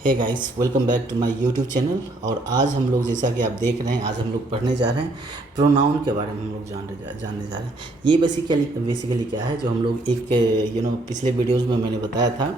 Hey guys, welcome back to my YouTube channel. और आज हम लोग, जैसा कि आप देख रहे हैं, आज हम लोग पढ़ने जा रहे हैं प्रोनाउन के बारे में। हम लोग जानने जा रहे हैं ये बेसिकली क्या है, जो हम लोग एक पिछले वीडियोस में मैंने बताया था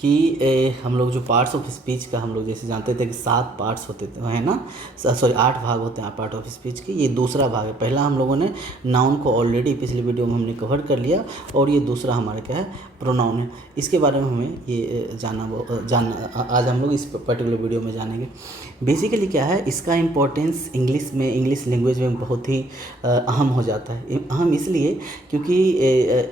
कि हम लोग जो पार्ट्स ऑफ स्पीच का, हम लोग जैसे जानते थे कि 7 पार्ट्स होते थे, है ना। सॉरी, 8 भाग होते हैं पार्ट ऑफ स्पीच के। ये दूसरा भाग है। पहला हम लोगों ने नाउन को ऑलरेडी पिछले वीडियो में हमने कवर कर लिया, और ये दूसरा हमारा क्या है, प्रोनाउन है। इसके बारे में हमें ये जानना आज हम लोग इस पर्टिकुलर वीडियो में जानेंगे। बेसिकली क्या है, इसका इम्पोर्टेंस इंग्लिश लैंग्वेज में बहुत ही अहम हो जाता है। अहम इसलिए क्योंकि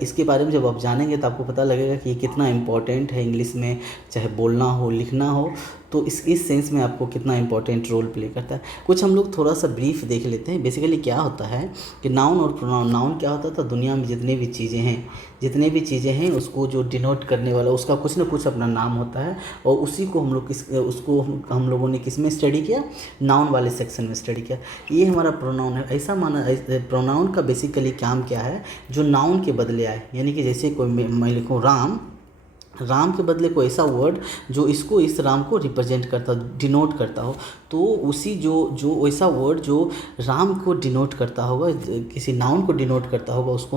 इसके बारे में जब आप जानेंगे तो आपको पता लगेगा कि ये कितना इम्पोर्टेंट है इंग्लिश में, चाहे बोलना हो, लिखना हो, तो इस सेंस में आपको कितना इंपॉर्टेंट रोल प्ले करता है। कुछ हम लोग थोड़ा सा ब्रीफ देख लेते हैं। बेसिकली क्या होता है कि नाउन और प्रोनाउन। नाउन क्या होता था, दुनिया में जितनी भी चीज़ें हैं उसको जो डिनोट करने वाला, उसका कुछ ना कुछ अपना नाम होता है, और उसी को हम लोगों ने किस में स्टडी किया, नाउन वाले सेक्शन में स्टडी किया। ये हमारा प्रोनाउन है। ऐसा माना, प्रोनाउन का बेसिकली काम क्या है, जो नाउन के बदले आए। यानी कि जैसे कोई मैं लिखूँ राम के बदले कोई ऐसा वर्ड जो इस राम को रिप्रेजेंट करता, डिनोट करता हो, तो उसी जो वैसा वर्ड जो राम को डिनोट करता होगा, किसी नाउन को डिनोट करता होगा, उसको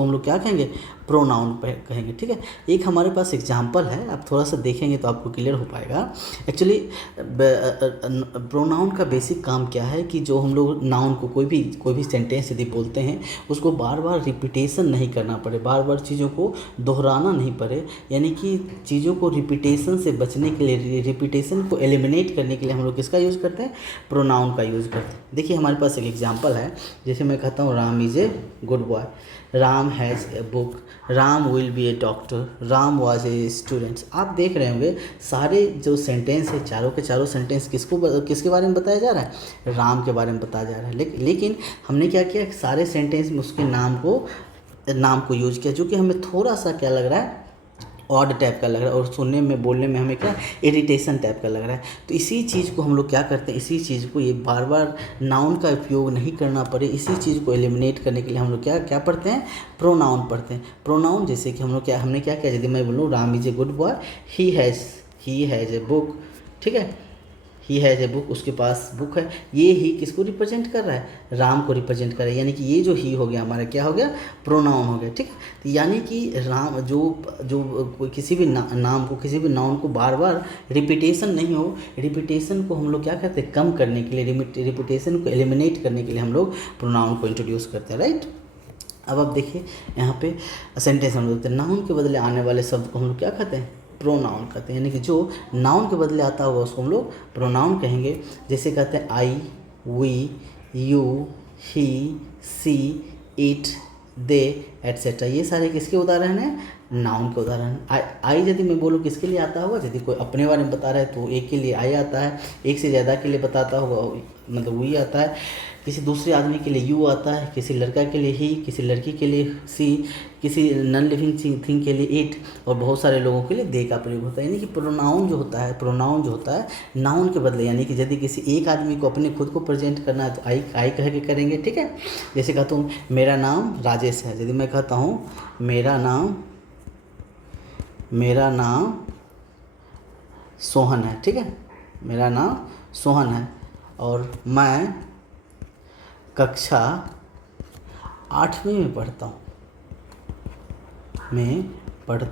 हम लोग क्या कहेंगे, प्रोनाउन कहेंगे। ठीक है। एक हमारे पास एग्जांपल है, आप थोड़ा सा देखेंगे तो आपको क्लियर हो पाएगा। एक्चुअली प्रोनाउन का बेसिक काम क्या है कि जो हम लोग नाउन को कोई भी सेंटेंस यदि बोलते हैं, उसको बार बार रिपीटेशन नहीं करना पड़े, बार बार चीज़ों को दोहराना नहीं पड़े। यानी कि चीज़ों को रिपीटेशन से बचने के लिए, रिपीटेशन को एलिमिनेट करने के लिए हम लोग किसका यूज़ करते हैं, प्रोनाउन का यूज़ करते हैं। देखिए हमारे पास एक एग्जांपल है। जैसे मैं कहता हूँ Ram is a good boy, Ram has a book, Ram will be A doctor, Ram was a student. आप देख रहे होंगे सारे जो सेंटेंस है, चारों के चारों सेंटेंस किसके बारे में बताया जा रहा है, राम के बारे में बताया जा रहा है। लेकिन हमने क्या किया, सारे सेंटेंस में उसके नाम को यूज किया, जो कि हमें थोड़ा सा क्या लग रहा है, ऑड टाइप का लग रहा है, और सुनने में, बोलने में हमें क्या, इरिटेशन टाइप का लग रहा है। तो इसी चीज़ को हम लोग क्या करते हैं, इसी चीज़ को, ये बार बार नाउन का उपयोग नहीं करना पड़े, इसी चीज़ को एलिमिनेट करने के लिए हम लोग क्या पढ़ते हैं, प्रोनाउन पढ़ते हैं। प्रोनाउन जैसे कि हमने क्या किया, यदि मैं बोलूँ Ram is a good boy, he has a book, ठीक है, ही हैज़ ए बुक, उसके पास बुक है। ये ही किसको रिप्रेजेंट कर रहा है, राम को रिप्रेजेंट कर रहा है। यानी कि ये जो ही हो गया हमारा, क्या हो गया, प्रोनाउन हो गया। ठीक है। तो यानी कि राम जो किसी भी नाम को, किसी भी नाउन को बार बार रिपीटेशन नहीं हो, रिपीटेशन को हम लोग क्या करते हैं, कम करने के लिए, रिपीटेशन को एलिमिनेट करने के लिए हम लोग प्रोनाउन को इंट्रोड्यूस करते हैं। राइट। अब आप देखिए यहाँ पे सेंटेंस हम लोग, नाउन के बदले आने वाले शब्द को हम लोग क्या कहते हैं, प्रोनाउन कहते हैं। यानी कि जो नाउन के बदले आता होगा उसको हम लोग प्रोनाउन कहेंगे। जैसे कहते हैं I, we, you, he, she, it, they, etcetera. ये सारे किसके उदाहरण हैं, नाउन के उदाहरण। आई यदि मैं बोलूँ किसके लिए आता होगा, यदि कोई अपने बारे में बता रहा है तो एक के लिए आई आता है, एक से ज़्यादा के लिए बताता होगा मतलब वी आता है, किसी दूसरे आदमी के लिए यू आता है, किसी लड़का के लिए ही, किसी लड़की के लिए सी, किसी नॉन लिविंग थिंग के लिए इट, और बहुत सारे लोगों के लिए दे का प्रयोग होता है। यानी कि प्रोनाउन जो होता है नाउन के बदले। यानी कि यदि किसी एक आदमी को अपने खुद को प्रेजेंट करना है तो आई कह के करेंगे। ठीक है। जैसे कहता हूँ मेरा नाम राजेश है, यदि मैं कहता हूँ मेरा नाम सोहन है, ठीक है, मेरा नाम सोहन है, और मैं कक्षा 8वीं में पढ़ता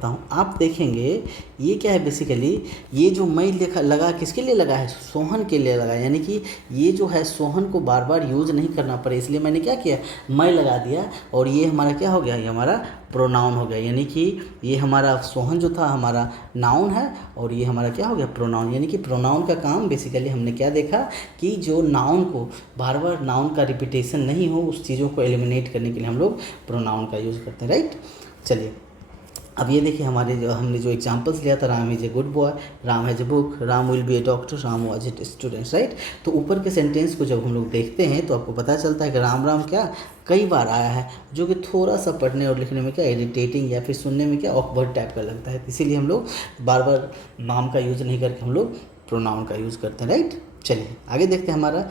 हूँ। आप देखेंगे ये क्या है, बेसिकली ये जो मैं लगा किसके लिए लगा है, सोहन के लिए लगा है। यानी कि ये जो है सोहन को बार बार यूज़ नहीं करना पड़े, इसलिए मैंने क्या किया, मैं लगा दिया, और ये हमारा क्या हो गया, ये हमारा प्रोनाउन हो गया। यानी कि ये हमारा सोहन जो था हमारा नाउन है, और ये हमारा क्या हो गया, प्रोनाउन। यानी कि प्रोनाउन का काम बेसिकली हमने क्या देखा कि जो नाउन को बार बार, नाउन का रिपीटेशन नहीं हो, उस चीज़ों को एलिमिनेट करने के लिए हम लोग प्रोनाउन का यूज़ करते हैं। राइट। चलिए अब ये देखिए, हमने जो एग्जांपल्स लिया था, Ram is a good boy, Ram has a book, Ram will be A doctor, Ram was a student. Right. तो ऊपर के सेंटेंस को जब हम लोग देखते हैं तो आपको पता चलता है कि राम क्या कई बार आया है, जो कि थोड़ा सा पढ़ने और लिखने में क्या इरिटेटिंग, या फिर सुनने में क्या ऑकवर्ड टाइप का लगता है। इसीलिए हम लोग बार बार नाम का यूज़ नहीं करके हम लोग प्रोनाउन का यूज़ करते हैं। राइट। चलिए आगे देखते हैं हमारा।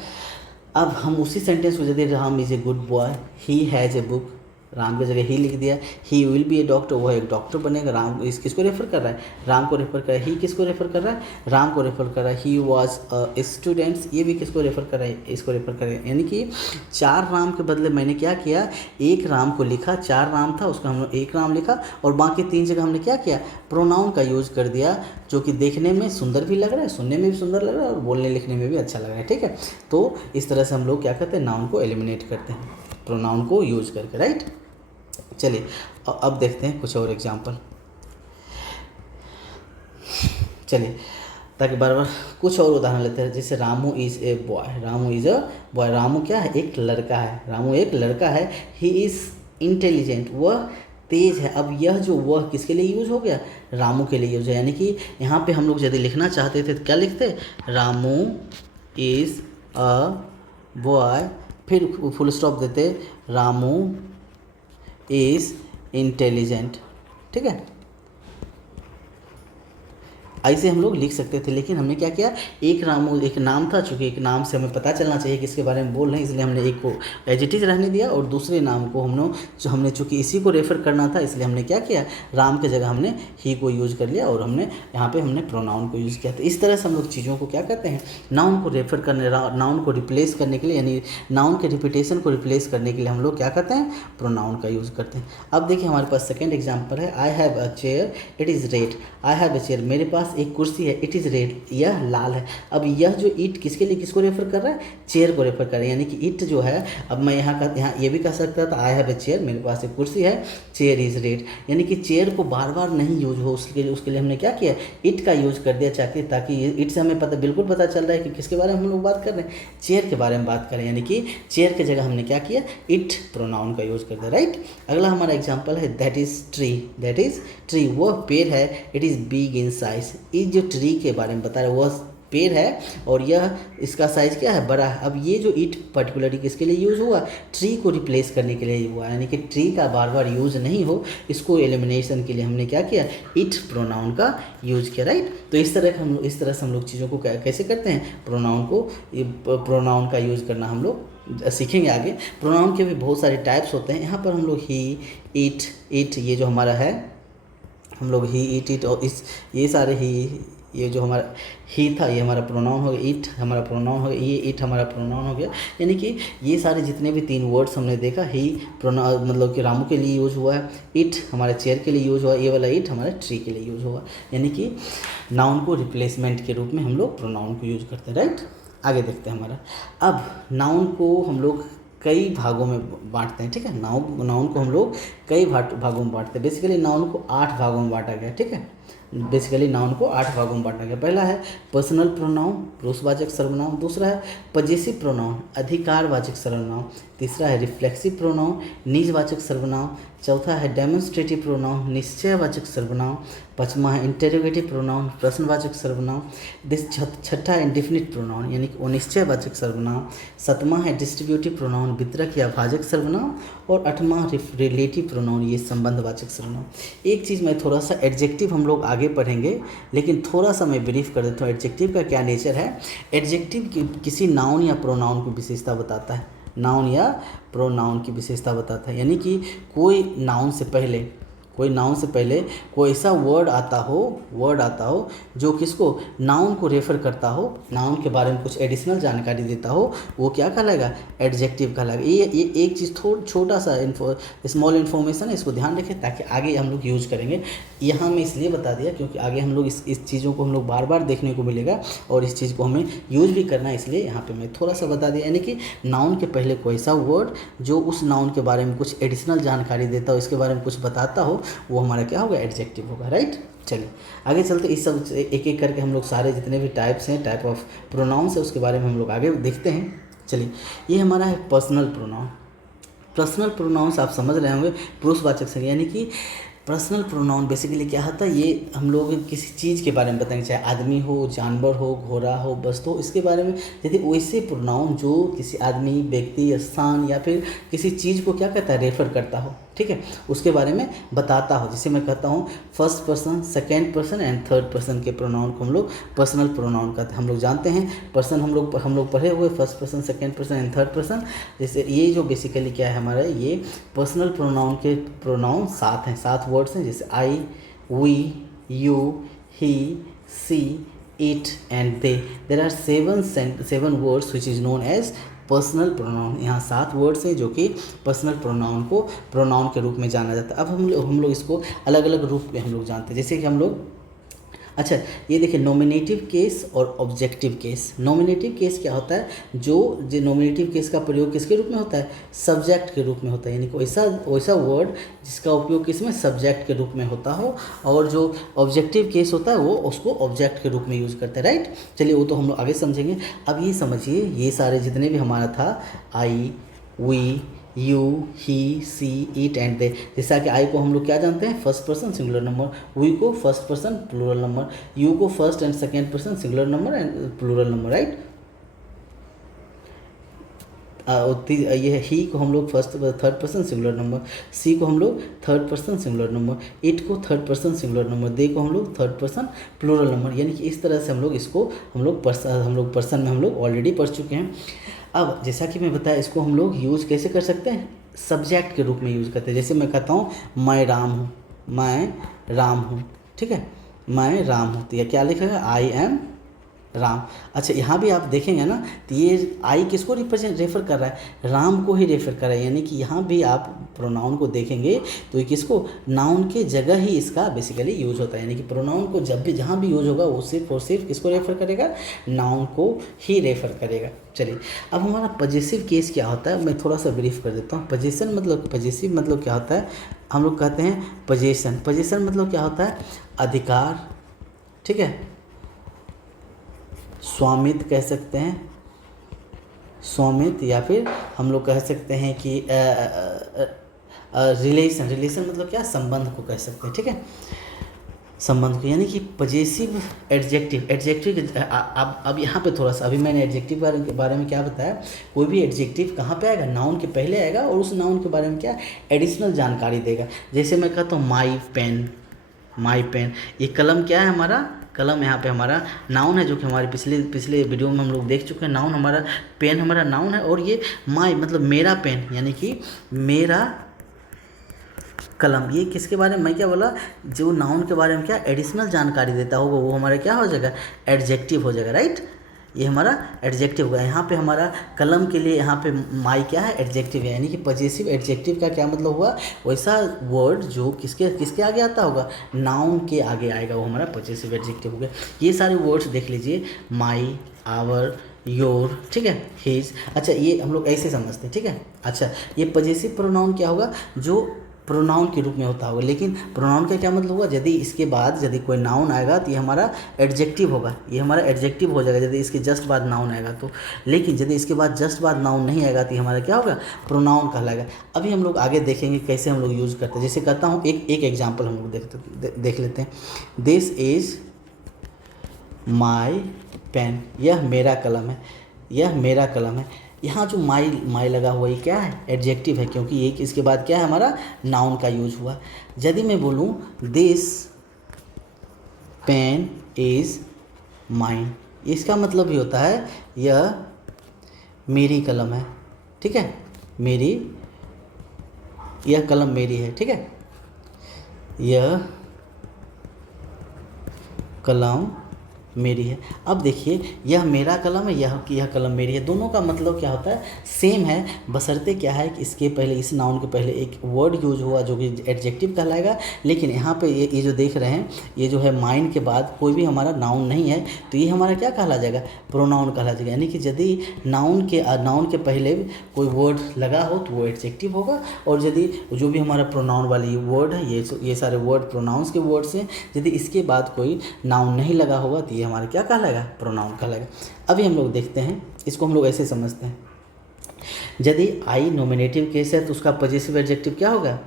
अब हम उसी सेंटेंस को, यदि Ram is a good boy, he has a book, Ram की जगह ही लिख दिया। He will be A doctor, वह एक डॉक्टर बनेगा। राम इस किसको रेफर कर रहा है? राम को रेफर कर रहा है। ही किसको रेफर कर रहा है? राम को रेफर कर रहा है। ही वॉज अ स्टूडेंट्स, ये भी किसको रेफर कर रहा है? इसको रेफर कर रहा है। यानी कि 4 राम के बदले मैंने क्या किया, एक राम को लिखा। 4 राम था, उसका हमने एक राम लिखा, और बाकी 3 जगह हमने क्या किया, प्रोनाउन का यूज कर दिया, जो कि देखने में सुंदर भी लग रहा है, सुनने में भी सुंदर लग रहा है, और बोलने लिखने में भी अच्छा लग रहा है। ठीक है, तो इस तरह से हम लोग क्या करते हैं, नाउन को एलिमिनेट करते हैं प्रोनाउन को यूज करके, राइट। चलिए अब देखते हैं कुछ और एग्जाम्पल। चलिए, ताकि बार बार कुछ और उदाहरण लेते हैं। जैसे Ramu is a boy, Ramu is a boy. Ramu क्या है? एक लड़का है। रामू एक लड़का है। ही इज़ इंटेलिजेंट, वह तेज है। अब यह जो वह किसके लिए यूज हो गया? रामू के लिए यूज है। यानी कि यहाँ पे हम लोग यदि लिखना चाहते थे तो क्या लिखते? रामू इज़ अ बॉय, फिर फुल स्टॉप देते, रामू इज़ इंटेलिजेंट। ठीक है, ऐसे हम लोग लिख सकते थे, लेकिन हमने क्या किया, एक रामू एक नाम था, चूँकि एक नाम से हमें पता चलना चाहिए किसके बारे में बोल रहे हैं, इसलिए हमने एक को एडजेक्टिव रहने दिया, और दूसरे नाम को हमने चूँकि इसी को रेफर करना था, इसलिए हमने क्या किया, राम के जगह हमने ही को यूज़ कर लिया, और हमने यहाँ पे हमने प्रोनाउन को यूज़ किया। तो इस तरह से हम लोग चीज़ों को क्या करते हैं, नाउन को रेफर करने, नाउन को रिप्लेस करने के लिए, यानी नाउन के रिपीटेशन को रिप्लेस करने के लिए हम लोग क्या करते हैं, प्रोनाउन का यूज़ करते हैं। अब देखिए हमारे पास सेकेंड एग्जाम्पल है, I have a chair, it is red. I have a chair, मेरे पास एक कुर्सी है, इट इज़ रेड, यह लाल है। अब यह जो इट किसके लिए, किसको रेफर कर रहा है? चेयर को रेफर कर रहा है। यानी कि इट जो है, अब मैं यहाँ ये भी कह सकता था, आई हैव ए चेयर, मेरे पास एक कुर्सी है, चेयर इज़ रेड। यानी कि चेयर को बार बार नहीं यूज हो, उसके लिए हमने क्या किया, इट का यूज कर दिया, ताकि इट से हमें बिल्कुल पता चल रहा है कि किसके बारे में हम लोग बात कर रहे हैं, चेयर के बारे में बात करें। यानी कि चेयर की जगह हमने क्या किया, इट प्रोनाउन का यूज कर दिया, राइट। अगला हमारा एग्जाम्पल है, that is tree, that is tree, वह पेड़ है, it is big in size. इस जो ट्री के बारे में बता रहे, वह पेड़ है और यह इसका साइज क्या है, बड़ा है। अब ये जो इट पर्टिकुलरली किसके लिए यूज़ हुआ, ट्री को रिप्लेस करने के लिए हुआ, यानी कि ट्री का बार बार यूज़ नहीं हो, इसको एलिमिनेशन के लिए हमने क्या किया, इट प्रोनाउन का यूज किया, राइट। तो इस तरह से हम लोग चीज़ों को कैसे करते हैं, प्रोनाउन का यूज़ करना हम लोग सीखेंगे आगे। प्रोनाउन के भी बहुत सारे टाइप्स होते हैं। यहाँ पर हम लोग ही, इट ये जो हमारा है, हम लोग ही, इट और ये सारे ही, ये जो हमारा ही था ये हमारा प्रोनाउन हो गया, इट हमारा प्रोनाउन हो गया, ये इट हमारा प्रोनाउन हो गया। यानी कि ये सारे जितने भी 3 वर्ड्स हमने देखा, ही प्रोनाउन मतलब कि रामू के लिए यूज़ हुआ है, इट हमारे चेयर के लिए यूज़ हुआ, ये वाला इट हमारे ट्री के लिए यूज़ हुआ। यानी कि नाउन को रिप्लेसमेंट के रूप में हम लोग प्रोनाउन को यूज़ करते हैं, राइट। आगे देखते हैं हमारा, अब नाउन को हम लोग कई भागों में बांटते हैं, ठीक है। नाउन को हम लोग कई भागों में बांटते हैं। बेसिकली नाउन को 8 भागों में बांटा गया, ठीक है। बेसिकली नाउन को 8 भागों में बांटा गया। पहला है पर्सनल प्रोनाउन, पुरुषवाचक सर्वनाम। दूसरा है पजेसिव प्रोनाउन, अधिकारवाचक सर्वनाम। तीसरा है रिफ्लेक्सिव प्रोनाउन, निजवाचक सर्वनाम। चौथा है डेमोन्स्ट्रेटिव प्रोनाउन, निश्चयवाचक सर्वनाम। पाँचवा है इंटेरोगेटिव प्रोनाउन, प्रश्नवाचक सर्वनाम। छठा है इंडेफिनिट प्रोनाउन, यानी कि अनिश्चयवाचक सर्वनाम। सातवां है डिस्ट्रीब्यूटिव प्रोनाउन, वितरक या भाजक सर्वनाम। और 8वां रिलेटिव प्रोनाउन, ये संबंधवाचक सर्वनाम। एक चीज़ मैं थोड़ा सा एडजेक्टिव हम लोग आगे पढ़ेंगे, लेकिन थोड़ा सा मैं ब्रीफ कर देता हूँ। एडजेक्टिव का क्या नेचर है, एडजेक्टिव किसी नाउन या प्रोनाउन की विशेषता बताता है, नाउन या प्रोनाउन की विशेषता बताता है। यानी कि कोई नाउन से पहले कोई ऐसा वर्ड आता हो जो किसको, नाउन को रेफर करता हो, नाउन के बारे में कुछ एडिशनल जानकारी देता हो, वो क्या कहलाएगा, एडजेक्टिव कहलाएगा। ये एक चीज़ छोटा सा स्मॉल इन्फॉर्मेशन है, इसको ध्यान रखें ताकि आगे हम लोग यूज़ करेंगे। यहाँ मैं इसलिए बता दिया क्योंकि आगे हम लोग इस चीज़ों को हम लोग बार बार देखने को मिलेगा और इस चीज़ को हमें यूज़ भी करना है, इसलिए यहाँ पे मैं थोड़ा सा बता दिया। यानी कि नाउन के पहले कोई ऐसा वर्ड जो उस नाउन के बारे में कुछ एडिशनल जानकारी देता हो, इसके बारे में कुछ बताता हो, वो हमारा क्या होगा, एडजेक्टिव होगा, राइट। चलिए आगे चलते, इस सब एक एक करके हम लोग सारे जितने भी टाइप्स हैं, टाइप ऑफ प्रोनाउंस है, उसके बारे में हम लोग आगे देखते हैं। चलिए, ये हमारा है पर्सनल प्रोनाउन। पर्सनल प्रोनाउंस आप समझ रहे होंगे, पुरुषवाचक संज्ञा। यानी कि पर्सनल प्रोनाउन बेसिकली क्या होता है, ये हम लोग किसी चीज़ के बारे में बताएंगे, चाहे आदमी हो, जानवर हो, घोड़ा हो, वस्तु हो, इसके बारे में। यदि वैसे प्रोनाउन जो किसी आदमी, व्यक्ति, स्थान या फिर किसी चीज़ को क्या कहता है, रेफर करता हो, ठीक है, उसके बारे में बताता हो। जैसे मैं कहता हूँ first person, second person and third person के प्रोनाउन को हम लोग पर्सनल प्रोनाउन कहते हैं। हम लोग जानते हैं पर्सन हम लोग पढ़े हुए first person, second person and third person. जैसे ये जो बेसिकली क्या है हमारा, ये पर्सनल प्रोनाउन के प्रोनाउन 7 हैं, 7 वर्ड्स हैं। जैसे I, we, you, he, she, it and they. There are 7 words which is known as personal pronoun. यहाँ 7 वर्ड्स हैं जो कि पर्सनल प्रोनाउन को प्रोनाउन के रूप में जाना जाता है। अब हम लोग इसको अलग अलग रूप में हम लोग जानते हैं। जैसे कि हम लोग, अच्छा ये देखिए नॉमिनेटिव केस और ऑब्जेक्टिव केस। नॉमिनेटिव केस क्या होता है, जो नॉमिनेटिव केस का प्रयोग किसके रूप में होता है, सब्जेक्ट के रूप में होता है, यानी कि वैसा वर्ड जिसका उपयोग किसमें, सब्जेक्ट के रूप में होता हो। और जो ऑब्जेक्टिव केस होता है वो उसको ऑब्जेक्ट के रूप में यूज़ करते हैं, राइट। चलिए वो तो हम लोग आगे समझेंगे। अब ये समझिए, ये सारे जितने भी हमारा था, I, we, you, he, she, it and they. जैसा कि आई को हम लोग क्या जानते हैं, first person singular number, we को first person plural number, you को first and second person singular number and plural number, right. ये ही को हम लोग third person singular number, she को हम लोग third person singular number, it को third person singular number, they को हम लोग थर्ड पर्सन प्लूरल नंबर। यानी कि इस तरह से हम लोग इसको हम लोग पर्सन में हम लोग ऑलरेडी पढ़ चुके हैं। अब जैसा कि मैं बताया, इसको हम लोग यूज़ कैसे कर सकते हैं, सब्जेक्ट के रूप में यूज़ करते हैं। जैसे मैं कहता हूँ मैं राम हूँ, मैं राम हूँ, ठीक है, मैं राम हूँ, तो यह क्या लिखेगा, आई एम राम। अच्छा यहाँ भी आप देखेंगे ना, तो ये आई किसको रेफर कर रहा है, राम को ही रेफर कर रहा है। यानी कि यहाँ भी आप प्रोनाउन को देखेंगे तो ये किसको, नाउन के जगह ही इसका बेसिकली यूज होता है। यानी कि प्रोनाउन को जब भी जहाँ भी यूज होगा वो सिर्फ और सिर्फ किसको रेफर करेगा, नाउन को ही रेफर करेगा। चलिए अब हमारा पजेसिव केस क्या होता है, मैं थोड़ा सा ब्रीफ कर देता हूँ। पजेसिव मतलब क्या होता है, हम लोग कहते हैं पजेशन मतलब क्या होता है, अधिकार, ठीक है, स्वामित्व कह सकते हैं, स्वामित्व, या फिर हम लोग कह सकते हैं कि रिलेशन मतलब क्या, संबंध को कह सकते हैं, ठीक है, संबंध को। यानी कि पजेसिव एडजेक्टिव अब यहाँ पे थोड़ा सा, अभी मैंने एडजेक्टिव के बारे में क्या बताया, कोई भी एडजेक्टिव कहाँ पे आएगा, नाउन के पहले आएगा और उस नाउन के बारे में क्या एडिशनल जानकारी देगा। जैसे मैं कहता हूँ माई पेन, ये कलम क्या है हमारा, कलम यहाँ पे हमारा नाउन है, जो कि हमारे पिछले वीडियो में हम लोग देख चुके हैं। नाउन हमारा, पेन हमारा नाउन है, और ये माई मतलब मेरा पेन, यानी कि मेरा कलम। ये किसके बारे में, मैं क्या बोला, जो नाउन के बारे में क्या एडिशनल जानकारी देता होगा वो हमारा क्या हो जाएगा, एडजेक्टिव हो जाएगा, राइट। ये हमारा एडजेक्टिव होगा। यहाँ पे हमारा कलम के लिए यहाँ पे माई क्या है, एडजेक्टिव है। यानी कि पजेसिव एडजेक्टिव का क्या मतलब हुआ, वैसा वर्ड जो किसके आगे आता होगा, नाउन के आगे आएगा, वो हमारा पजेसिव एडजेक्टिव हो गया। ये सारे वर्ड्स देख लीजिए, माई, आवर, योर, ठीक है, हिज। अच्छा ये हम लोग ऐसे समझते हैं, ठीक है। अच्छा ये पजेसिव प्रोनाउन क्या होगा, जो प्रोनाउन के रूप में होता होगा। लेकिन प्रोनाउन का क्या मतलब होगा, यदि इसके बाद यदि कोई नाउन आएगा तो ये हमारा एडजेक्टिव होगा, ये हमारा एडजेक्टिव हो जाएगा यदि इसके जस्ट बाद नाउन आएगा तो। लेकिन यदि इसके बाद जस्ट बाद नाउन नहीं आएगा तो ये हमारा क्या होगा, प्रोनाउन कहलाएगा। अभी हम लोग आगे देखेंगे कैसे हम लोग यूज़ करते हैं। जैसे कहता हूँ एक एग्जाम्पल हम लोग देख लेते हैं। दिस इज़ माई पेन, यह मेरा कलम है, यह मेरा कलम है। यहाँ जो माई लगा हुआ ये क्या है, एडजेक्टिव है, क्योंकि ये इसके बाद क्या है हमारा नाउन का यूज हुआ। यदि मैं बोलूँ दिस पेन इज़ माइन, इसका मतलब भी होता है यह मेरी कलम है, ठीक है, यह कलम मेरी है, ठीक है, यह कलम मेरी है। अब देखिए यह मेरा कलम है, यह कलम मेरी है, दोनों का मतलब क्या होता है, सेम है। बशर्ते क्या है कि इसके पहले, इस नाउन के पहले एक वर्ड यूज हुआ जो कि एडजेक्टिव कहलाएगा। लेकिन यहाँ पे ये जो देख रहे हैं, ये जो है माइन के बाद कोई भी हमारा नाउन नहीं है, तो ये हमारा क्या कहला जाएगा, प्रोनाउन कहला जाएगा। यानी कि यदि नाउन के पहले कोई वर्ड लगा हो तो वो एडजेक्टिव होगा, और यदि जो भी हमारा प्रोनाउन वाली वर्ड है, ये सारे वर्ड प्रोनाउंस के वर्ड्स हैं, यदि इसके बाद कोई नाउन नहीं लगा होगा तो हमारा क्या कहलाएगा, प्रोनाउन कहलाएगा। अभी हम लोग देखते हैं, इसको हम लोग ऐसे समझते हैं। यदि आई नॉमिनेटिव केस है तो उसका पजेसिव एडजेक्टिव क्या होगा,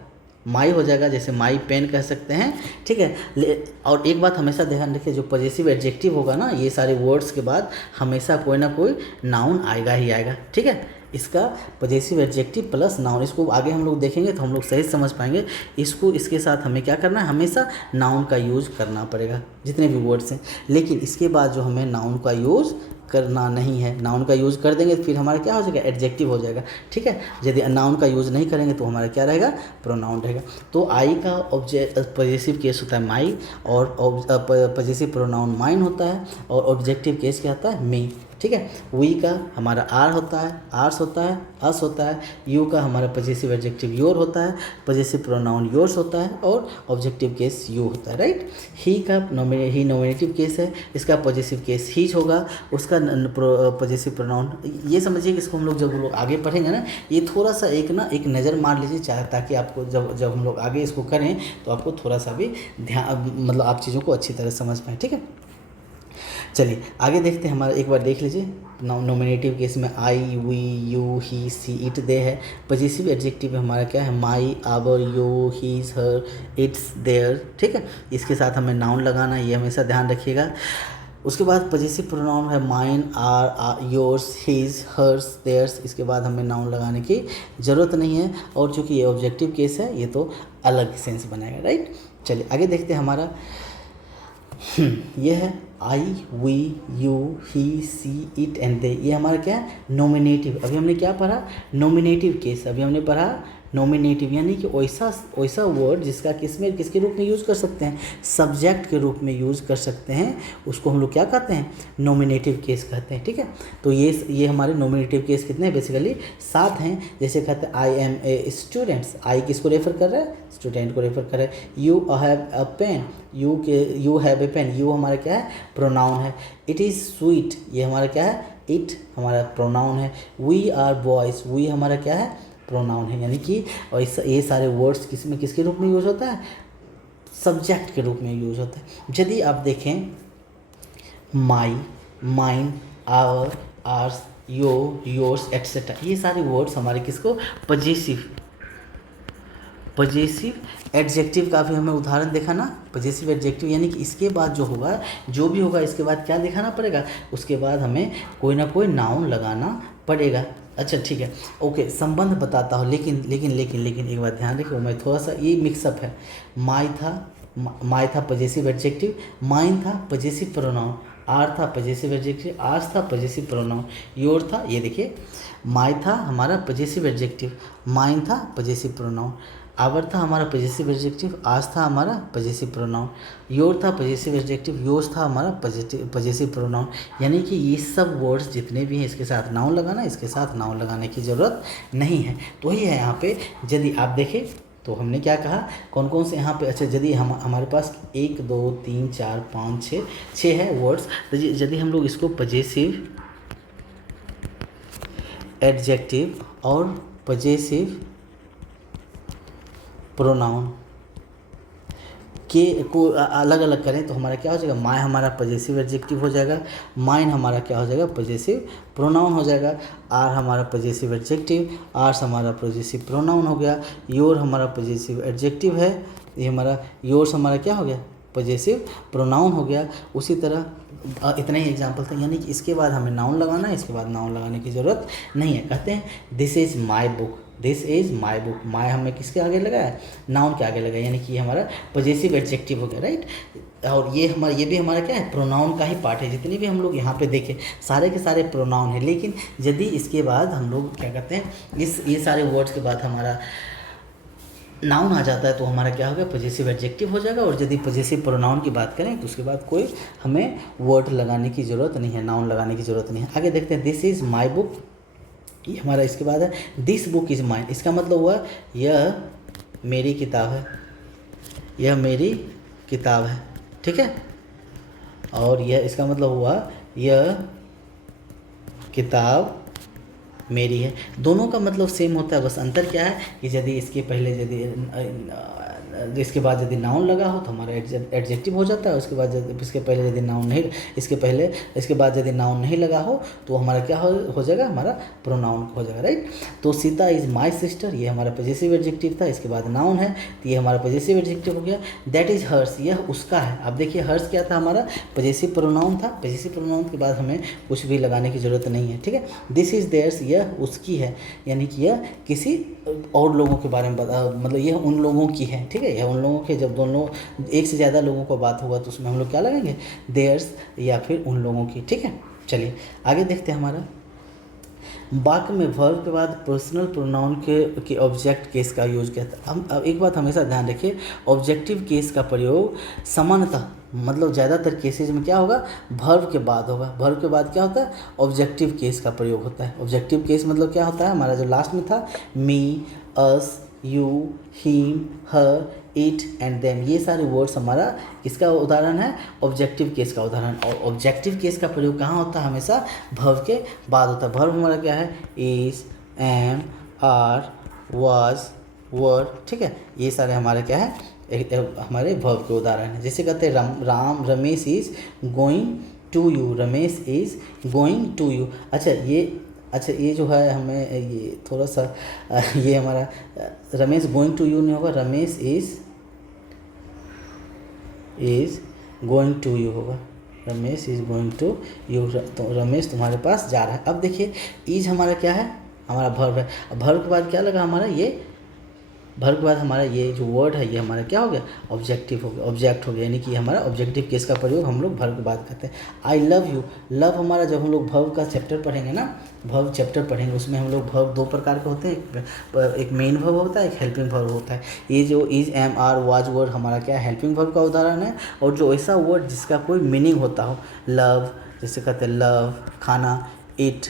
माई हो जाएगा। जैसे माई पेन कह सकते हैं, ठीक है। और एक बात हमेशा ध्यान रखिए, जो पजेसिव एडजेक्टिव होगा ना, ये सारे वर्ड्स के बाद हमेशा कोई ना कोई नाउन आएगा ही आएगा, ठीक है। इसका पजेसिव एडजेक्टिव प्लस नाउन, इसको आगे हम लोग देखेंगे तो हम लोग सही समझ पाएंगे। इसको इसके साथ हमें क्या करना है, हमेशा नाउन का यूज करना पड़ेगा जितने भी वर्ड्स हैं। लेकिन इसके बाद जो हमें नाउन का यूज़ करना नहीं है, नाउन का यूज़ कर देंगे तो फिर हमारा क्या हो जाएगा, एडजेक्टिव हो जाएगा। ठीक है, यदि नाउन का यूज़ नहीं करेंगे तो हमारा क्या रहेगा, प्रोनाउन रहेगा। तो आई का पजेसिव केस होता है माई, और पजेसिव प्रोनाउन माइन होता है, और ऑब्जेक्टिव केस क्या होता है, मी। ठीक है, वी का हमारा आर होता है, आर्स होता है, अस होता है। यू का हमारा पजेसिव एडजेक्टिव योर होता है, पजेसिव प्रोनाउन योर्स होता है, और ऑब्जेक्टिव केस यू होता है। राइट, ही का ही नॉमिनेटिव केस है, इसका पजेसिव केस हीज होगा, उसका पजेसिव प्रोनाउन। ये समझिए कि इसको हम लोग जब लोग आगे पढ़ेंगे ना, ये थोड़ा सा एक नज़र मार लीजिए चाहे, ताकि आपको जब हम लोग आगे इसको करें तो आपको थोड़ा सा भी ध्यान, मतलब आप चीज़ों को अच्छी तरह समझ पाएँ। ठीक है, चलिए आगे देखते हैं। हमारा एक बार देख लीजिए, नॉमिनेटिव केस में I, we, you, he, she, it, they है। पजेसिव एडजेक्टिव में हमारा क्या है, my, our, you, his, her, its, their. ठीक है, इसके साथ हमें नाउन लगाना है, ये हमेशा ध्यान रखिएगा। उसके बाद पजेसिव प्रोनाउन है mine, our, yours, his, hers, theirs. इसके बाद हमें नाउन लगाने की ज़रूरत नहीं है, और चूँकि ये ऑब्जेक्टिव केस है ये तो अलग सेंस बनाएगा। राइट, चलिए आगे देखते हैं। हमारा ये है I, we, you, he, she, it and they. ये हमारा क्या है, नॉमिनेटिव। अभी हमने क्या पढ़ा, नॉमिनेटिव केस। अभी हमने पढ़ा नॉमिनेटिव, यानी कि वैसा वर्ड जिसका किसके रूप में यूज़ कर सकते हैं, सब्जेक्ट के रूप में यूज़ कर सकते हैं, उसको हम लोग क्या कहते हैं, नॉमिनेटिव केस कहते हैं। ठीक है, तो ये हमारे नॉमिनेटिव केस कितने हैं, बेसिकली 7 हैं। जैसे कहते हैं आई एम ए स्टूडेंट्स, आई किसको रेफर कर रहा है, स्टूडेंट को रेफर कर रहा है। You have a pen, you have a pen, you हमारा क्या है, प्रोनाउन है। इट इज़ स्वीट, ये हमारा क्या है, इट हमारा प्रोनाउन है। वी आर बॉयज़, वी हमारा क्या है, प्रोनाउन है। यानी कि ये सारे वर्ड्स किसके रूप में यूज़ होता है, सब्जेक्ट के रूप में यूज़ होता है। यदि आप देखें my, mine, our, ours, yours etcetera, ये सारे वर्ड्स हमारे किसको, पजेसिव एडजेक्टिव का भी हमें उदाहरण देखा ना। पजेसिव एडजेक्टिव यानी कि इसके बाद जो होगा, जो भी होगा इसके बाद क्या दिखाना पड़ेगा, उसके बाद हमें कोई ना कोई नाउन लगाना पड़ेगा। अच्छा ठीक है, ओके, संबंध बताता हूँ, लेकिन एक बात ध्यान रखिए, मैं थोड़ा सा ये मिक्सअप है। माई था पजेसिव एडजेक्टिव, माइन था पजेसिव प्रोनाउन, आर था पजेसिव एडजेक्टिव, आर्स था पजेसिव प्रोनाउन, योर था, ये देखिए माई था हमारा पजेसिव एडजेक्टिव, माइन था पजेसिव प्रोनाउन, आवर था हमारा पजेसिव एडजेक्टिव, आज था हमारा पजेसिव प्रोनाउन, योर था पजेसिव एडजेक्टिव, योर्स था हमारा पजेसिव प्रोनाउन। यानी कि ये सब वर्ड्स जितने भी हैं इसके साथ नाउन लगाना, इसके साथ नाउन लगाने की ज़रूरत नहीं है। तो ही है यहाँ पे, यदि आप देखें तो हमने क्या कहा, कौन कौन से यहाँ पे, अच्छा यदि हमारे पास 1 2 3 4 5 6 है वर्ड्स, तो यदि हम लोग इसको पजेसिव एडजेक्टिव और पजेसिव प्रोनाउन को अलग अलग करें तो हमारा क्या हो जाएगा, माई हमारा पजेसिव एडजेक्टिव हो जाएगा, माइन हमारा क्या हो जाएगा, पजेसिव प्रोनाउन हो जाएगा, आर हमारा पजेसिव एडजेक्टिव, आर्स हमारा पजेसिव प्रोनाउन हो गया, योर हमारा पजेसिव एडजेक्टिव है, ये हमारा योर्स हमारा क्या हो गया, पजेसिव प्रोनाउन हो गया। उसी तरह इतना ही एग्जाम्पल था, यानी कि इसके बाद हमें नाउन लगाना है, इसके बाद नाउन लगाने की ज़रूरत नहीं है। कहते हैं this is my book, this is my book, my हमें किसके आगे लगाया, नाउन के आगे लगाया, यानी कि ये हमारा पजेसिव एडजेक्टिव हो गया। राइट, और ये भी हमारा क्या है, प्रोनाउन का ही पार्ट है। जितने भी हम लोग यहाँ पे देखें सारे के सारे प्रोनाउन है। लेकिन यदि इसके बाद हम लोग क्या करते हैं, ये सारे वर्ड्स के बाद हमारा नाउन आ जाता है तो हमारा क्या होगा, पजेसिव एडजेक्टिव हो जाएगा। और यदि पजेसिव प्रोनाउन की बात करें तो उसके बाद कोई हमें वर्ड लगाने की ज़रूरत नहीं है, नाउन लगाने की ज़रूरत नहीं है। आगे देखते हैं, दिस इज़ माई बुक, ये हमारा इसके बाद है दिस बुक इज़ माइन, इसका मतलब हुआ यह मेरी किताब है, यह मेरी किताब है। ठीक है, और यह इसका मतलब हुआ यह किताब मेरी है। दोनों का मतलब सेम होता है, बस अंतर क्या है कि यदि इसके पहले यदि इसके बाद यदि नाउन लगा हो तो हमारा एडजेक्टिव हो जाता है। उसके बाद इसके पहले यदि नाउन नहीं, इसके बाद यदि नाउन नहीं लगा हो तो हमारा क्या हो जाएगा, हमारा प्रोनाउन हो जाएगा, राइट। तो सीता इज़ माई सिस्टर, ये हमारा पॉजेसिव एडजेक्टिव था। इसके बाद नाउन है तो ये हमारा पॉजेसिव एडजेक्टिव हो गया। दैट इज़ हर्स, यह उसका है। अब देखिए हर्स क्या था, हमारा पॉजेसिव प्रोनाउन था। पॉजेसिव प्रोनाउन के बाद हमें कुछ भी लगाने की ज़रूरत नहीं है, ठीक है। दिस इज़ देयर्स, यह उसकी है, यानी कि यह किसी और लोगों के बारे में मतलब यह उन लोगों की है, ठीक है। यह उन लोगों के, जब दोनों एक से ज़्यादा लोगों को बात होगा तो उसमें हम लोग क्या लगाएंगे, देयर्स या फिर उन लोगों की, ठीक है। चलिए आगे देखते हैं। हमारा वाक्य में वर्ब के बाद पर्सनल प्रोनाउन के ऑब्जेक्ट केस का यूज किया था। हम अब एक बात हमेशा ध्यान रखिए, ऑब्जेक्टिव केस का प्रयोग सामान्यतः मतलब ज़्यादातर केसेज में क्या होगा, वर्ब के बाद होगा। वर्ब के बाद क्या होता है, ऑब्जेक्टिव केस का प्रयोग होता है। ऑब्जेक्टिव केस मतलब क्या होता है, हमारा जो लास्ट में था, me, us, you, him, her, it and them, ये सारे वर्ड्स हमारा किसका उदाहरण है, ऑब्जेक्टिव केस का उदाहरण। और ऑब्जेक्टिव केस का प्रयोग कहाँ होता है, हमेशा वर्ब के बाद होता है। वर्ब हमारा क्या है, इज, एम, आर, वाज, वर, ठीक है। ये सारे हमारे क्या है, हमारे वर्ब के उदाहरण हैं। जैसे कहते हैं Ramesh is going to you, Ramesh is going to you. अच्छा ये जो है हमें ये थोड़ा सा ये हमारा रमेश गोइंग टू यू नहीं होगा, Ramesh is going to you होगा। Ramesh is going to you, तो रमेश तुम्हारे पास जा रहा है। अब देखिए इज हमारा क्या है, हमारा वर्ब है। अब वर्ब के बाद क्या लगा हमारा, ये वर्ब के बाद हमारा ये जो वर्ड है ये हमारा क्या हो गया, ऑब्जेक्टिव हो गया, ऑब्जेक्ट हो गया, यानी कि हमारा ऑब्जेक्टिव केस का प्रयोग हम लोग वर्ब के बाद करते हैं। आई लव यू, लव हमारा जब हम लोग वर्ब का चैप्टर पढ़ेंगे ना, वर्ब चैप्टर पढ़ेंगे, उसमें हम लोग वर्ब दो प्रकार के होते हैं, एक मेन वर्ब होता है, एक हेल्पिंग वर्ब होता है। ये जो is, am, are, was word हमारा क्या है, हेल्पिंग वर्ब का उदाहरण है। और जो ऐसा वर्ड जिसका कोई मीनिंग होता हो, लव जैसे कहते हैं लव खाना, इट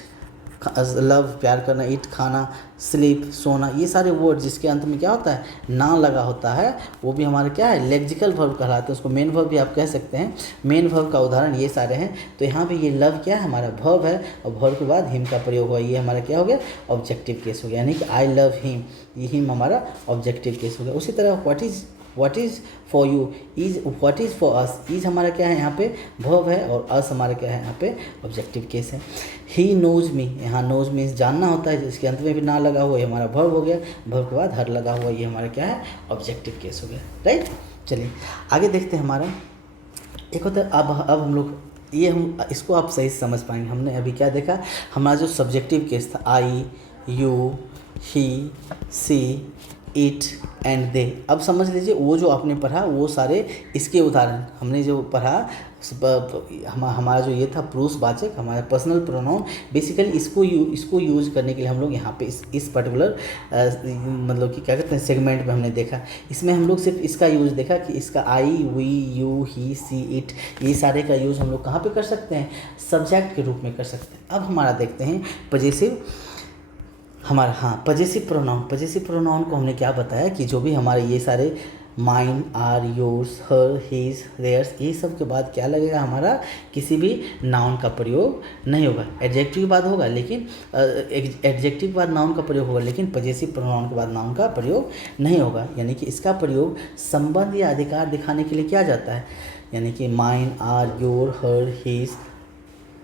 लव प्यार करना, इट खाना, स्लीप सोना, ये सारे वर्ड जिसके अंत में क्या होता है, ना लगा होता है, वो भी हमारे क्या है, लेक्सिकल वर्ब कहलाते हैं। उसको मेन वर्ब भी आप कह सकते हैं। मेन वर्ब का उदाहरण ये सारे हैं। तो यहाँ पे ये लव क्या है, हमारा वर्ब है, और वर्ब के बाद हिम का प्रयोग हुआ, ये हमारा क्या हो गया, ऑब्जेक्टिव केस हो गया, यानी कि आई लव हिम, ये हिम हमारा ऑब्जेक्टिव केस हो गया। उसी तरह what is for you, is what is for us, is हमारा क्या है यहाँ पे वर्ब है, और अस हमारा क्या है यहाँ पे ऑब्जेक्टिव केस है। ही नोज मी, यहाँ नोज मीन्स जानना होता है, जिसके अंत में भी ना लगा हुआ, ये हमारा वर्ब हो गया। वर्ब के बाद हर लगा हुआ, ये हमारा क्या है, ऑब्जेक्टिव केस हो गया, राइट। चलिए आगे देखते हैं। हमारा एक होता है, अब हम लोग ये हम इसको आप सही से समझ पाएंगे। हमने अभी क्या देखा, हमारा जो सब्जेक्टिव केस था, I, you, he, she, it and they. अब समझ लीजिए वो जो आपने पढ़ा वो सारे इसके उदाहरण, हमने जो पढ़ा हमारा जो ये था पुरुषवाचक, हमारा पर्सनल प्रोनाउन, बेसिकली इसको यूज करने के लिए हम लोग यहाँ पे इस पर्टिकुलर मतलब कि क्या कहते हैं सेगमेंट में हमने देखा। इसमें हम लोग सिर्फ इसका यूज देखा कि इसका I, we, you, he, she, it, ये सारे का यूज़ हम लोग कहाँ पे कर सकते हैं, सब्जेक्ट के रूप में कर सकते हैं। अब हमारा देखते हैं पॉजेसिव, हमारा पॉजेसिव प्रोनाउन। पॉजेसिव प्रोनाउन को हमने क्या बताया कि जो भी हमारे ये सारे mine, our, yours, her, his, theirs, ये सब के बाद क्या लगेगा, हमारा किसी भी नाउन का प्रयोग नहीं होगा। एडजेक्टिव के बाद होगा, लेकिन एडजेक्टिव के बाद नाउन का प्रयोग होगा, लेकिन पॉजेसिव प्रोनाउन के बाद नाउन का प्रयोग नहीं होगा। यानी कि इसका प्रयोग संबंध या अधिकार दिखाने के लिए किया जाता है, यानी कि mine, our, your, her, his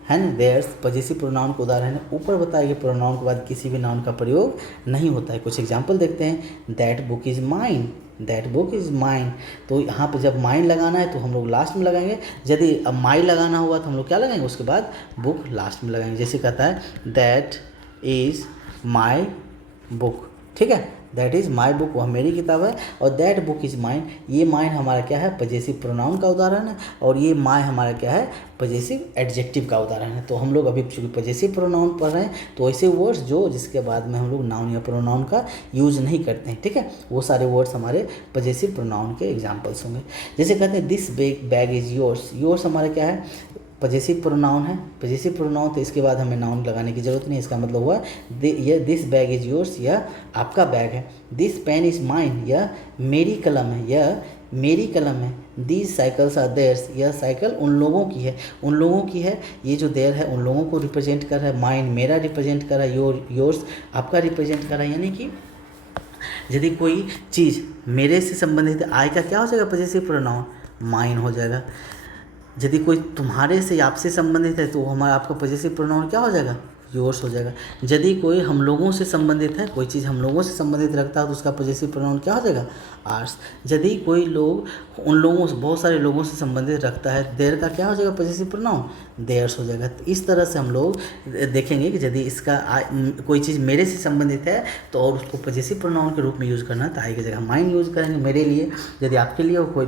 है ना, देयर्स पॉजेसिव प्रोनाउन का उदाहरण है। ऊपर बताए गए प्रोनाउन के बाद किसी भी नाउन का प्रयोग नहीं होता है। कुछ एग्जाम्पल देखते हैं। That book is mine, that book is mine. तो यहाँ पे जब माइन लगाना है तो हम लोग लास्ट में लगाएंगे, यदि अब माई लगाना हुआ तो हम लोग क्या लगाएंगे, उसके बाद बुक लास्ट में लगाएंगे। जैसे कहता है दैट इज़ माई बुक, ठीक है, दैट इज़ माई बुक, वह मेरी किताब है। और दैट बुक इज़ माइन, ये माइन हमारा क्या है, पॉजेसिव प्रोनाउन का उदाहरण है, और ये माई हमारा क्या है, पॉजेसिव एडजेक्टिव का उदाहरण है। तो हम लोग अभी चूँकि पॉजेसिव प्रोनाउन पढ़ रहे हैं तो ऐसे वर्ड्स जो जिसके बाद में हम लोग नाउन या प्रोनाउन का यूज नहीं करते हैं, ठीक है, वो सारे वर्ड्स हमारे पॉजेसिव प्रोनाउन के एग्जाम्पल्स होंगे। जैसे कहते हैं this bag is yours, yours हमारा क्या है, पॉजेसिव प्रोनाउन है। पॉजेसिव प्रोनाउन तो इसके बाद हमें नाउन लगाने की जरूरत नहीं, इसका मतलब हुआ यह दिस बैग इज़ योर्स, यह आपका बैग है। दिस पेन इज़ माइन, यह मेरी कलम है, यह मेरी कलम है। दीज साइकिल्स आर देयर्स, यह साइकिल उन लोगों की है, उन लोगों की है। ये जो देयर है उन लोगों को रिप्रेजेंट कर रहा है, माइन मेरा रिप्रेजेंट कर रहा है, योर्स आपका रिप्रेजेंट कर रहा है। यानी कि यदि कोई चीज़ मेरे से संबंधित है, आई का क्या हो जाएगा पॉजेसिव प्रोनाउन, माइन हो जाएगा। यदि कोई तुम्हारे से आपसे संबंधित है तो हमारा आपका पॉजेसिव प्रोनाउन क्या हो जाएगा, योर्स हो जाएगा। यदि कोई हम लोगों से संबंधित है, कोई चीज़ हम लोगों से संबंधित रखता है तो उसका पॉजेसिव प्रोनाउन क्या हो जाएगा, आर्स। यदि कोई लोग उन लोगों से, बहुत सारे लोगों से संबंधित रखता है, देयर का क्या हो जाएगा पॉजेसिव प्रोनाउन, देयर्स हो जाएगा। तो इस तरह से हम लोग देखेंगे कि यदि इसका कोई चीज़ मेरे से संबंधित है तो और उसको पॉजेसिव प्रोनाउन के रूप में यूज़ करना है तो आई की जगह माइन यूज़ करेंगे मेरे लिए। यदि आपके लिए कोई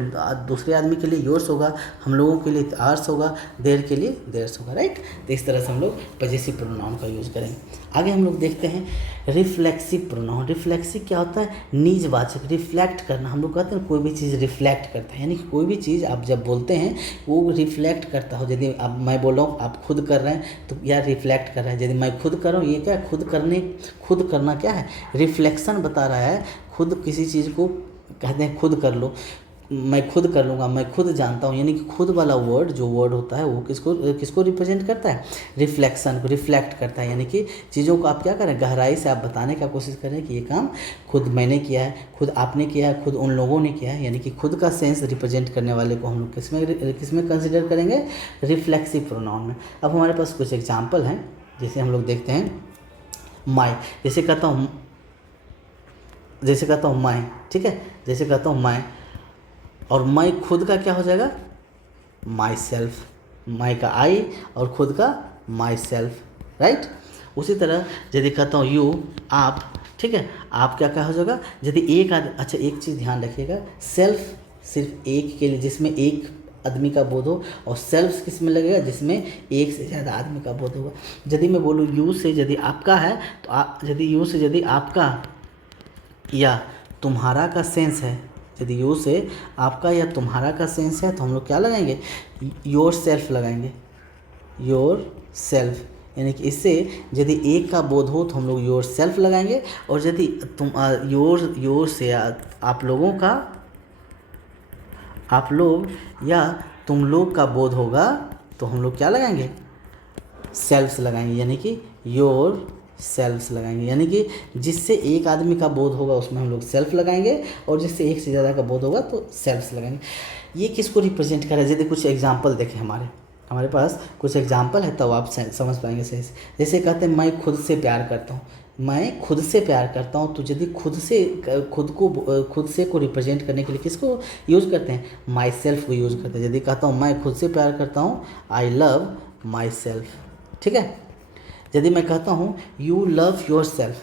दूसरे आदमी के लिए योर्स होगा, हम लोगों के लिए आर्स होगा, देयर के लिए देयर्स होगा, राइट। तो इस तरह से हम लोग पॉजेसिव प्रोनाउन का यूज़ करेंगे। आगे हम लोग देखते हैं रिफ्लेक्सिव प्रोनाउन। रिफ्लेक्सिव क्या होता है, निजवाचक, रिफ्लेक्ट करना। हम लोग कहते हैं कोई भी चीज़ रिफ्लेक्ट करता है, यानी कि कोई भी चीज़ आप जब बोलते हैं वो रिफ्लेक्ट करता हो। यदि अब मैं बोल रहा हूँ आप खुद कर रहे हैं तो यार रिफ्लेक्ट कर रहा है। यदि मैं खुद कर रहा हूँ, ये क्या है, खुद करना क्या है, रिफ्लेक्शन बता रहा है। खुद किसी चीज़ को कहते हैं खुद कर लो, मैं खुद कर लूँगा, मैं खुद जानता हूँ, यानी कि खुद वाला वर्ड जो वर्ड होता है वो किसको रिप्रेजेंट करता है, रिफ्लेक्शन को रिफ्लेक्ट करता है। यानी कि चीज़ों को आप क्या करें, गहराई से आप बताने का कोशिश करें कि ये काम खुद मैंने किया है, खुद आपने किया है, खुद उन लोगों ने किया है। यानी कि खुद का सेंस रिप्रेजेंट करने वाले को हम लोग किसमें कंसिडर करेंगे, रिफ्लेक्सिव प्रोनाउन में। अब हमारे पास कुछ एग्जाम्पल हैं, जैसे हम लोग देखते हैं माई। जैसे कहता हूँ माई, ठीक है, जैसे कहता हूँ माई, और मैं खुद का क्या हो जाएगा, माई सेल्फ। माई का आई और खुद का माई सेल्फ, राइट। उसी तरह यदि कहता हूँ यू, आप, ठीक है, आप क्या हो जाएगा। यदि अच्छा एक चीज़ ध्यान रखिएगा, सेल्फ सिर्फ एक के लिए, जिसमें एक आदमी का बोध हो, और सेल्फ किस में लगेगा, जिसमें एक से ज़्यादा आदमी का बोध होगा। यदि मैं बोलूँ यू से यदि आपका है तो यदि यू से यदि आपका या तुम्हारा का सेंस है, यदि यू से आपका या तुम्हारा का सेंस है तो हम लोग क्या लगाएंगे, योर सेल्फ लगाएंगे, योर सेल्फ। यानी कि इससे यदि एक का बोध हो तो हम लोग योर सेल्फ लगाएंगे, और यदि तुम योर से आप लोग या तुम लोग का बोध होगा तो हम लोग क्या लगाएंगे, सेल्फ्स लगाएंगे, यानी कि योर सेल्फ्स लगाएंगे। यानी कि जिससे एक आदमी का बोध होगा उसमें हम लोग सेल्फ लगाएंगे, और जिससे एक से ज़्यादा का बोध होगा तो सेल्फ्स लगाएंगे। ये किसको रिप्रेजेंट कर रहा है, यदि कुछ एग्जांपल देखें हमारे पास कुछ एग्जांपल है तब आप समझ पाएंगे सही से। जैसे कहते हैं मैं खुद से प्यार करता हूँ, मैं खुद से प्यार करता हूँ, तो यदि खुद से को रिप्रेजेंट करने के लिए किसको यूज़ करते हैं, माई सेल्फ को यूज़ करते हैं। यदि कहता हूँ मैं खुद से प्यार करता हूँ, आई लव माई सेल्फ, ठीक है। यदि मैं कहता हूँ you love your self,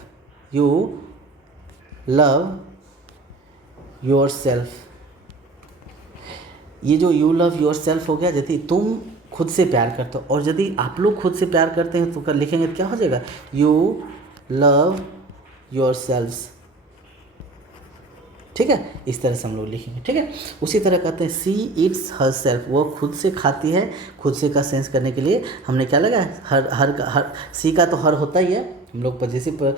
you love your self, ये जो यू लव योर सेल्फ हो गया, यदि तुम खुद से प्यार करते हो, और यदि आप लोग खुद से प्यार करते हैं तो लिखेंगे तो क्या हो जाएगा, यू लव योर सेल्व्स, ठीक है। इस तरह से हम लोग लिखेंगे, ठीक है। उसी तरह कहते हैं सी इट्स हर सेल्फ, वो खुद से खाती है। खुद से का सेंस करने के लिए हमने क्या लगाया, हर सी का तो हर होता ही है, हम लोग पॉजिटिव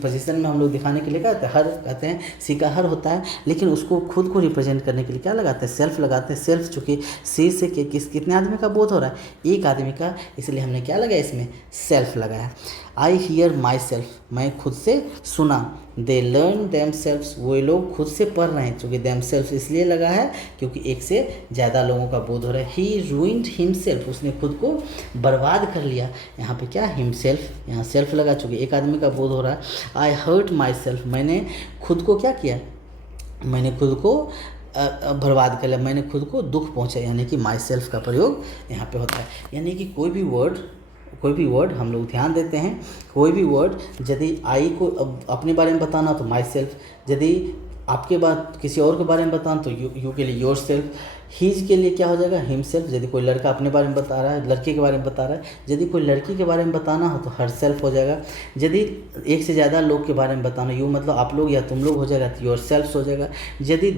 पोजीशन में हम लोग दिखाने के लिए कहते हैं हर, कहते हैं सी का हर होता है, लेकिन उसको खुद को रिप्रेजेंट करने के लिए क्या लगाते हैं, सेल्फ लगाते हैं। सेल्फ चूँकि सी से कितने आदमी का बोध हो रहा है, एक आदमी का, इसलिए हमने क्या लगाया इसमें, सेल्फ लगाया। आई हियर माई सेल्फ, मैं खुद से सुना। दे लर्न देम सेल्फ्स, वो लोग खुद से पढ़ रहे हैं, चूँकि देम सेल्फ इसलिए लगा है क्योंकि एक से ज़्यादा लोगों का बोध हो रहा है। ही रूइंड हिमसेल्फ, उसने खुद को बर्बाद कर लिया। यहाँ पे क्या, हिमसेल्फ, यहाँ सेल्फ लगा, चूँकि एक आदमी का बोध हो रहा है। आई हर्ट माई सेल्फ, मैंने खुद को क्या किया, मैंने खुद को बर्बाद कर लिया, मैंने खुद को दुख पहुँचा, यानी कि माई सेल्फ का प्रयोग यहाँ पे होता है। यानी कि कोई भी वर्ड हम लोग ध्यान देते हैं, कोई भी वर्ड यदि आई को अपने बारे में बताना तो माई सेल्फ, यदि आपके बाद किसी और के बारे में बताना तो यू के लिए योर सेल्फ, हीज के लिए क्या हो जाएगा, हिम सेल्फ। यदि कोई लड़का अपने बारे में बता रहा है, लड़के के बारे में बता रहा है, यदि कोई लड़की के बारे में बताना हो तो हर सेल्फ हो जाएगा। यदि एक से ज़्यादा लोग के बारे में बताना, यू मतलब आप लोग या तुम लोग हो जाएगा तो योर सेल्फ हो जाएगा। यदि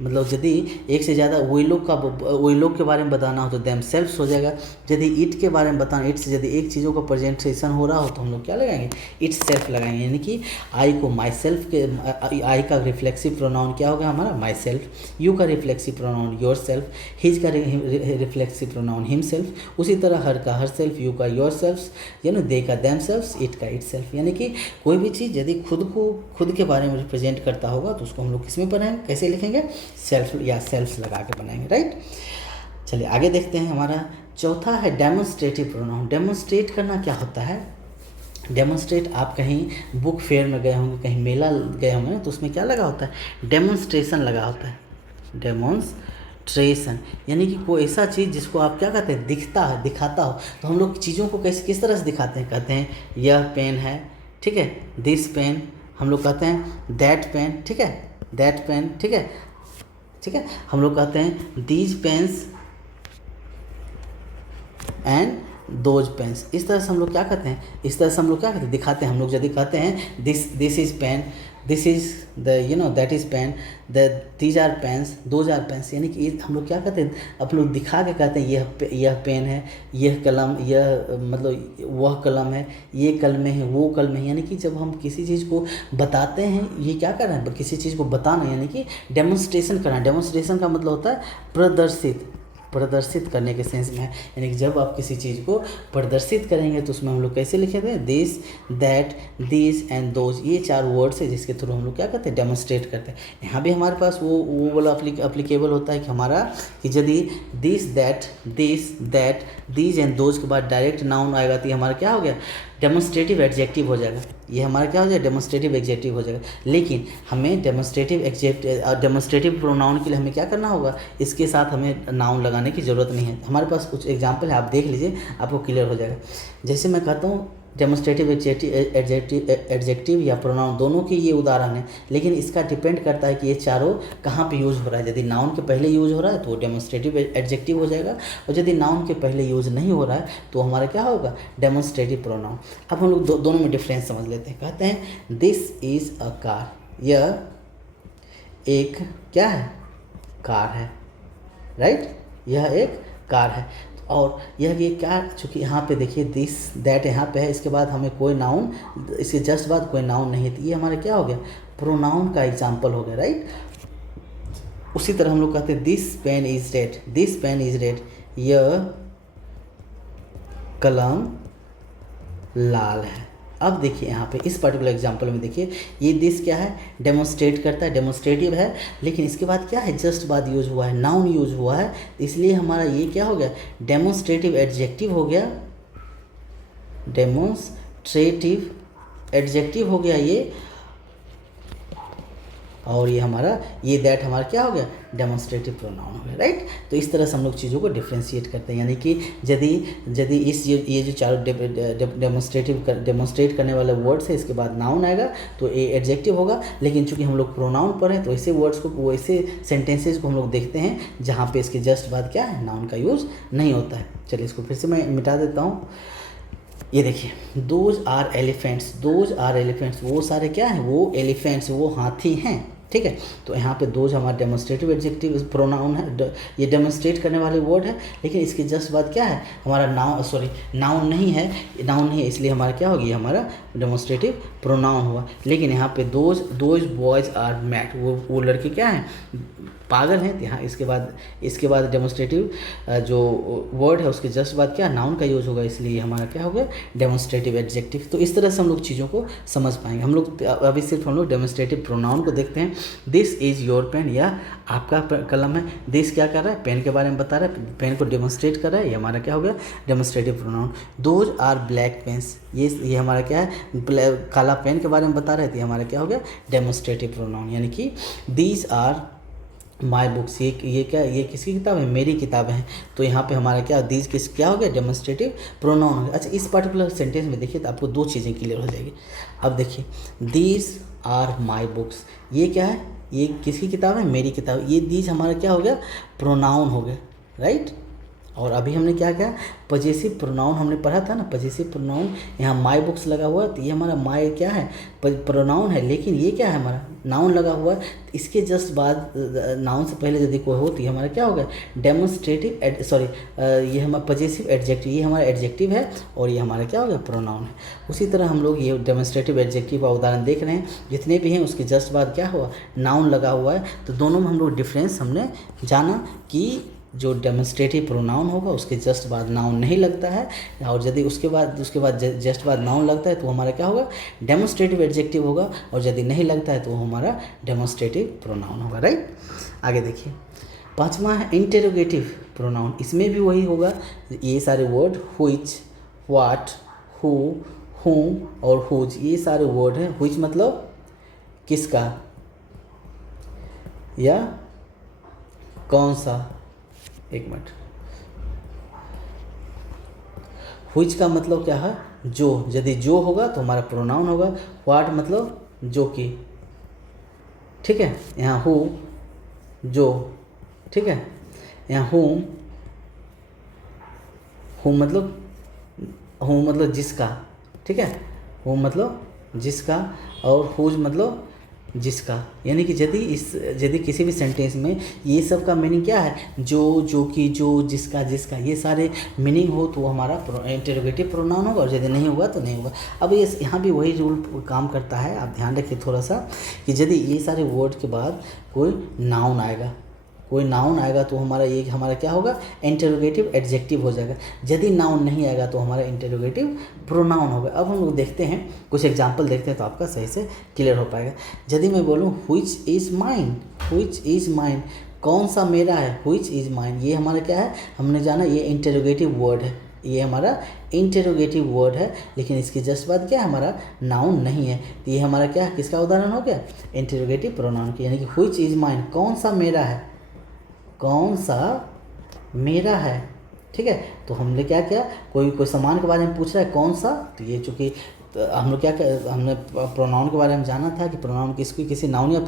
मतलब यदि एक से ज़्यादा वही लोग के बारे में बताना हो तो देम सेल्फ्स हो जाएगा। यदि इट के बारे में बताना, इट से यदि एक चीज़ों का प्रेजेंटेशन हो रहा हो तो हम लोग क्या लगाएंगे, इट सेल्फ लगाएंगे। यानी कि आई को माई सेल्फ के, आई का रिफ्लेक्सिव प्रोनाउन क्या होगा हमारा, माई सेल्फ। यू का reflexive pronoun your self. His का रिफ्लेक्सिव प्रोनाउन हिम सेल्फ। उसी तरह हर का हर सेल्फ, यू का योर सेल्फ, यानी दे का देम सेल्फ्स, इट का इट सेल्फ। यानी कि कोई भी चीज़ यदि खुद के बारे में रिप्रेजेंट करता होगा तो उसको हम लोग किस में बनाएंगे, कैसे लिखेंगे, सेल्फ या सेल्फ्स लगा के बनाएंगे, राइट। चलिए आगे देखते हैं। हमारा चौथा है डेमोन्स्ट्रेटिव प्रोनाउन। डेमोन्स्ट्रेट करना क्या होता है, डेमोन्स्ट्रेट, आप कहीं बुक फेयर में गए होंगे, कहीं मेला गए होंगे ना, तो उसमें क्या लगा होता है, डेमोन्स्ट्रेशन लगा होता है, डेमोन्स्ट्रेशन। यानी कि कोई ऐसा चीज़ जिसको आप क्या कहते हैं, दिखाता हो। तो हम लोग चीज़ों को किस तरह से दिखाते हैं, कहते हैं यह पेन है, ठीक है, दिस पेन। हम लोग कहते हैं दैट पेन, ठीक है, दैट पेन, ठीक है। हम लोग कहते हैं these pens and those pens. इस तरह से हम लोग क्या कहते हैं, दिखाते हैं। हम लोग यदि कहते हैं this is pen, this is the that is pen, these are pens, those are pens. यानी कि हम लोग क्या कहते हैं, अपन लोग दिखा के कहते हैं यह पेन है, यह कलम, यह मतलब वह कलम है, ये कलमें हैं, वो कलमें हैं। यानी कि जब हम किसी चीज़ को बताते हैं, ये क्या कर रहे हैं, किसी चीज़ को बताना, यानी कि डेमोन्स्ट्रेशन करना। डेमोन्स्ट्रेशन का मतलब होता है प्रदर्शित करने के सेंस में है। यानी कि जब आप किसी चीज़ को प्रदर्शित करेंगे तो उसमें हम लोग कैसे लिखे थे, this, that, this and those, ये 4 वर्ड्स है जिसके थ्रू हम लोग क्या करते हैं, डेमोन्स्ट्रेट करते हैं। यहाँ भी हमारे पास वो वाला अप्लीकेबल होता है कि हमारा कि यदि this, that, these and those के बाद डायरेक्ट नाउन आएगा तो ये हमारा क्या हो गया, डेमोन्स्ट्रेटिव एडजेक्टिव हो जाएगा। ये हमारा क्या हो जाएगा, डेमोन्स्ट्रेटिव एडजेक्टिव हो जाएगा। लेकिन हमें डेमोन्स्ट्रेटिव प्रोनाउन के लिए हमें क्या करना होगा, इसके साथ हमें नाउन लगाने की ज़रूरत नहीं है। हमारे पास कुछ एग्जाम्पल है, आप देख लीजिए, आपको क्लियर हो जाएगा। जैसे मैं कहता हूँ डेमोन्स्ट्रेटिव एडजेक्टिव या प्रोनाउन, दोनों के ये उदाहरण है, लेकिन इसका डिपेंड करता है कि ये चारों कहाँ पे यूज़ हो रहा है। यदि नाउन के पहले यूज़ हो रहा है तो डेमोन्स्ट्रेटिव एडजेक्टिव हो जाएगा, और यदि नाउन के पहले यूज़ नहीं हो रहा है तो हमारा क्या होगा, डेमोन्स्ट्रेटिव प्रोनाउन। अब हम लोग दोनों में डिफरेंस समझ लेते हैं। कहते हैं दिस इज़ अ कार, यह एक क्या है, कार है, राइट, यह एक कार है। और यह क्या, चूँकि यहाँ पे देखिए दिस, दैट यहाँ पे है, इसके बाद हमें कोई नाउन, इसके जस्ट बाद कोई नाउन नहीं है, तो ये हमारा क्या हो गया, प्रोनाउन का एग्जाम्पल हो गया, राइट। उसी तरह हम लोग कहते हैं this pen is red, this pen is red, यह कलम लाल है। अब देखिए यहाँ पे इस पर्टिकुलर एग्जांपल में देखिए, ये दिस क्या है, डेमोन्स्ट्रेट करता है, डेमोन्स्ट्रेटिव है, लेकिन इसके बाद क्या है, जस्ट बाद यूज हुआ है, नाउन यूज हुआ है, इसलिए हमारा ये क्या हो गया, डेमोन्स्ट्रेटिव एडजेक्टिव हो गया, डेमोन्स्ट्रेटिव एडजेक्टिव हो गया ये। और ये हमारा, ये दैट हमारा क्या हो गया, डेमोन्स्ट्रेटिव प्रोनाउन हो गया, राइट। तो इस तरह से हम लोग चीज़ों को डिफ्रेंशिएट करते हैं। यानी कि यदि ये जो चारों डेमोन्स्ट्रेट करने वाले वर्ड्स है, इसके बाद नाउन आएगा तो ये एडजेक्टिव होगा। लेकिन चूंकि हम लोग प्रोनाउन पर हैं तो ऐसे वर्ड्स को, वैसे सेंटेंसेज को हम लोग देखते हैं जहाँ पे इसके जस्ट बाद क्या है, नाउन का यूज़ नहीं होता है। चलिए इसको फिर से मैं मिटा देता हूँ। ये देखिए, those are elephants, those are elephants, वो सारे क्या हैं, वो एलिफेंट्स, वो हाथी हैं, ठीक है। तो यहाँ पे दोज हमारा डेमोन्स्ट्रेटिव एडजेक्टिव प्रोनाउन है, ये डेमोन्स्ट्रेट करने वाले वर्ड है, लेकिन इसके जस्ट बाद क्या है हमारा नाउन नहीं है, इसलिए हमारा क्या होगी, हमारा डेमोन्स्ट्रेटिव प्रोनाउन हुआ। लेकिन यहाँ पे दोज बॉयज़ आर मैड, वो लड़के क्या हैं, पागल हैं। तो यहाँ इसके बाद डेमोन्स्ट्रेटिव जो वर्ड है उसके जस्ट बाद क्या, नाउन का यूज़ होगा, इसलिए हमारा क्या हो गया, डेमोन्स्ट्रेटिव एडजेक्टिव। तो इस तरह से हम लोग चीज़ों को समझ पाएंगे। हम लोग अभी सिर्फ हम लोग डेमोन्स्ट्रेटिव प्रोनाउन को देखते हैं। दिस इज़ योर पेन, या आपका कलम है। दिस क्या कर रहा है, पेन के बारे में बता रहा है, पेन को डेमोन्स्ट्रेट कर रहा है, ये हमारा क्या हो गया, demonstrative pronoun. Those are black pens, ये हमारा क्या है, काला पेन के बारे में बता रहे थे, ये हमारा क्या हो गया, डेमोन्स्ट्रेटिव प्रोनाउन। यानी कि दीज आर माई बुक्स, ये क्या, ये किसकी किताब है, मेरी किताब है। तो यहाँ पे हमारा क्या, दीज क्या हो गया, डेमोन्स्ट्रेटिव प्रोनाउन हो गया। अच्छा, इस पर्टिकुलर सेंटेंस में देखिए तो आपको दो चीज़ें क्लियर हो जाएगी। अब देखिए, दीज आर माई बुक्स, ये क्या है, ये किसकी किताब है, मेरी किताब। ये दीज हमारा क्या हो गया, प्रोनाउन हो गया, राइट। और अभी हमने क्या किया, पजेसिव प्रोनाउन हमने पढ़ा था ना, पजेसिव प्रोनाउन, यहाँ माई बुक्स लगा हुआ है तो ये हमारा माई क्या है, प्रोनाउन है, लेकिन ये क्या है हमारा नाउन लगा हुआ है। इसके जस्ट बाद नाउन से पहले यदि कोई हो तो ये हमारा क्या हो गया, डेमोन्स्ट्रेटिव ये हमारा पजेसिव एडजेक्टिव, ये हमारा एडजेक्टिव है और ये हमारा क्या हो गया, प्रोनाउन है। उसी तरह हम लोग ये डेमोन्स्ट्रेटिव एडजेक्टिव का उदाहरण देख रहे हैं, जितने भी हैं उसके जस्ट बाद क्या हुआ, नाउन लगा हुआ है। तो दोनों में हम लोग डिफरेंस हमने जाना कि जो डेमोन्स्ट्रेटिव प्रोनाउन होगा उसके जस्ट बाद नाउन नहीं लगता है, और यदि उसके बाद जस्ट बाद नाउन लगता है तो हमारा क्या होगा, डेमोन्स्ट्रेटिव एडजेक्टिव होगा, और यदि नहीं लगता है तो वो हमारा डेमोन्स्ट्रेटिव प्रोनाउन होगा। राइट, आगे देखिए, पांचवा है इंटेरोगेटिव प्रोनाउन। इसमें भी वही होगा, ये सारे word which, what, who, whom और whose, ये सारे वर्ड हैं। व्हिच मतलब किसका या कौन सा, एक मिनट, व्हिच का मतलब क्या है, जो, यदि जो होगा तो हमारा प्रोनाउन होगा। व्हाट मतलब जो कि, ठीक है, यहाँ हु जो, ठीक है, यहाँ whom मतलब जिसका, ठीक है, whom मतलब जिसका, और whose मतलब जिसका। यानी कि यदि किसी भी सेंटेंस में ये सब का मीनिंग क्या है, जो, जो कि, जो, जिसका, जिसका, ये सारे मीनिंग हो तो वो हमारा इंटरोगेटिव प्रोनाउन होगा, और यदि नहीं होगा तो नहीं होगा। अब ये यहाँ भी वही रूल काम करता है, आप ध्यान रखिए थोड़ा सा, कि यदि ये सारे वर्ड के बाद कोई नाउन आएगा तो हमारा क्या होगा, इंटरोगेटिव एडजेक्टिव हो जाएगा। यदि नाउन नहीं आएगा तो हमारा इंटरोगेटिव प्रोनाउन होगा। अब हम लोग देखते हैं, कुछ एग्जांपल देखते हैं तो आपका सही से क्लियर हो पाएगा। यदि मैं बोलूँ व्हिच इज़ माइन, कौन सा मेरा है, व्हिच इज़ माइन, ये हमारा क्या है, हमने जाना ये इंटरोगेटिव वर्ड है, ये हमारा इंटरोगेटिव वर्ड है, लेकिन इसके जस्ट बाद क्या है, हमारा नाउन नहीं है, तो ये हमारा क्या है, किसका उदाहरण हो गया, इंटरोगेटिव प्रोनाउन की। यानी कि व्हिच इज़ माइन, कौन सा मेरा है, कौन सा मेरा है, ठीक है। तो हमने क्या किया, कोई सामान के बारे में पूछ रहा है कौन सा, तो ये चूँकि हम लोग हमने प्रोनाउन के बारे में जाना था कि प्रोनाउन किसी नाउन या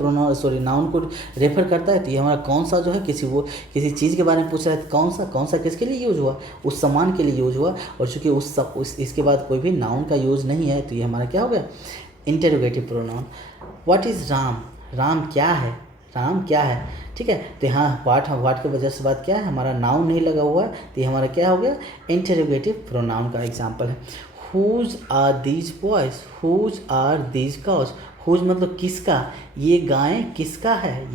नाउन को रेफर करता है, तो ये हमारा कौन सा जो है किसी चीज़ के बारे में पूछ रहा है, तो कौन सा किसके लिए यूज हुआ, उस सामान के लिए यूज हुआ, और चूँकि इसके बाद कोई भी नाउन का यूज नहीं है, तो ये हमारा क्या हो गया, interrogative pronoun. What is Ram, Ram क्या है, ठीक है। तो यहाँ व्हाट के वजह से बात क्या है, हमारा नाउन नहीं लगा हुआ है, तो ये हमारा क्या हो गया, इंटरोगेटिव प्रोनाउन का एग्जांपल है। Whose are these boys, whose are these cows, whose मतलब किसका, ये गायें किसका है,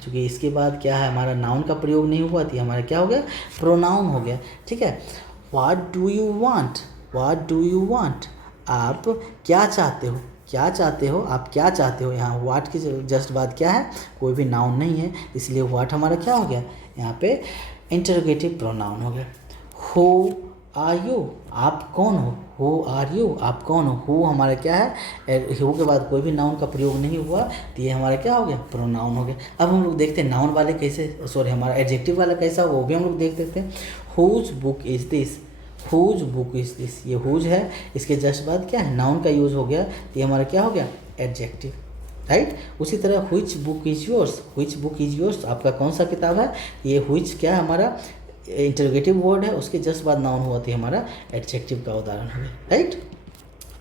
चूँकि इसके बाद क्या है, हमारा नाउन का प्रयोग नहीं हुआ, तो ये हमारा क्या हो गया, प्रोनाउन हो गया, ठीक है। व्हाट डू यू वांट, आप क्या चाहते हो, आप क्या चाहते हो। यहाँ व्हाट की जस्ट बाद क्या है, कोई भी नाउन नहीं है, इसलिए व्हाट हमारा क्या हो गया, यहाँ पे इंटरोगेटिव प्रोनाउन हो गया। हु आर यू, आप कौन हो, हु आर यू, आप कौन हो। हु हमारा क्या है, हु के बाद कोई भी नाउन का प्रयोग नहीं हुआ, तो ये हमारा क्या हो गया, प्रोनाउन हो गया। अब हम लोग देखते हैं नाउन वाले हमारा एडजेक्टिव वाला कैसा, वो भी हम लोग देख देते हैं। Whose book is this, whose book is this, ये हुज है, इसके जस्ट बाद क्या है, नाउन का यूज़ हो गया, तो ये हमारा क्या हो गया, एडजेक्टिव, राइट। उसी तरह व्हिच बुक इज़ योर्स, आपका कौन सा किताब है, ये व्हिच क्या है, हमारा इंटरोगेटिव वर्ड है, उसके जस्ट बाद नाउन हुआ, तो हमारा एडजेक्टिव का उदाहरण है, राइट।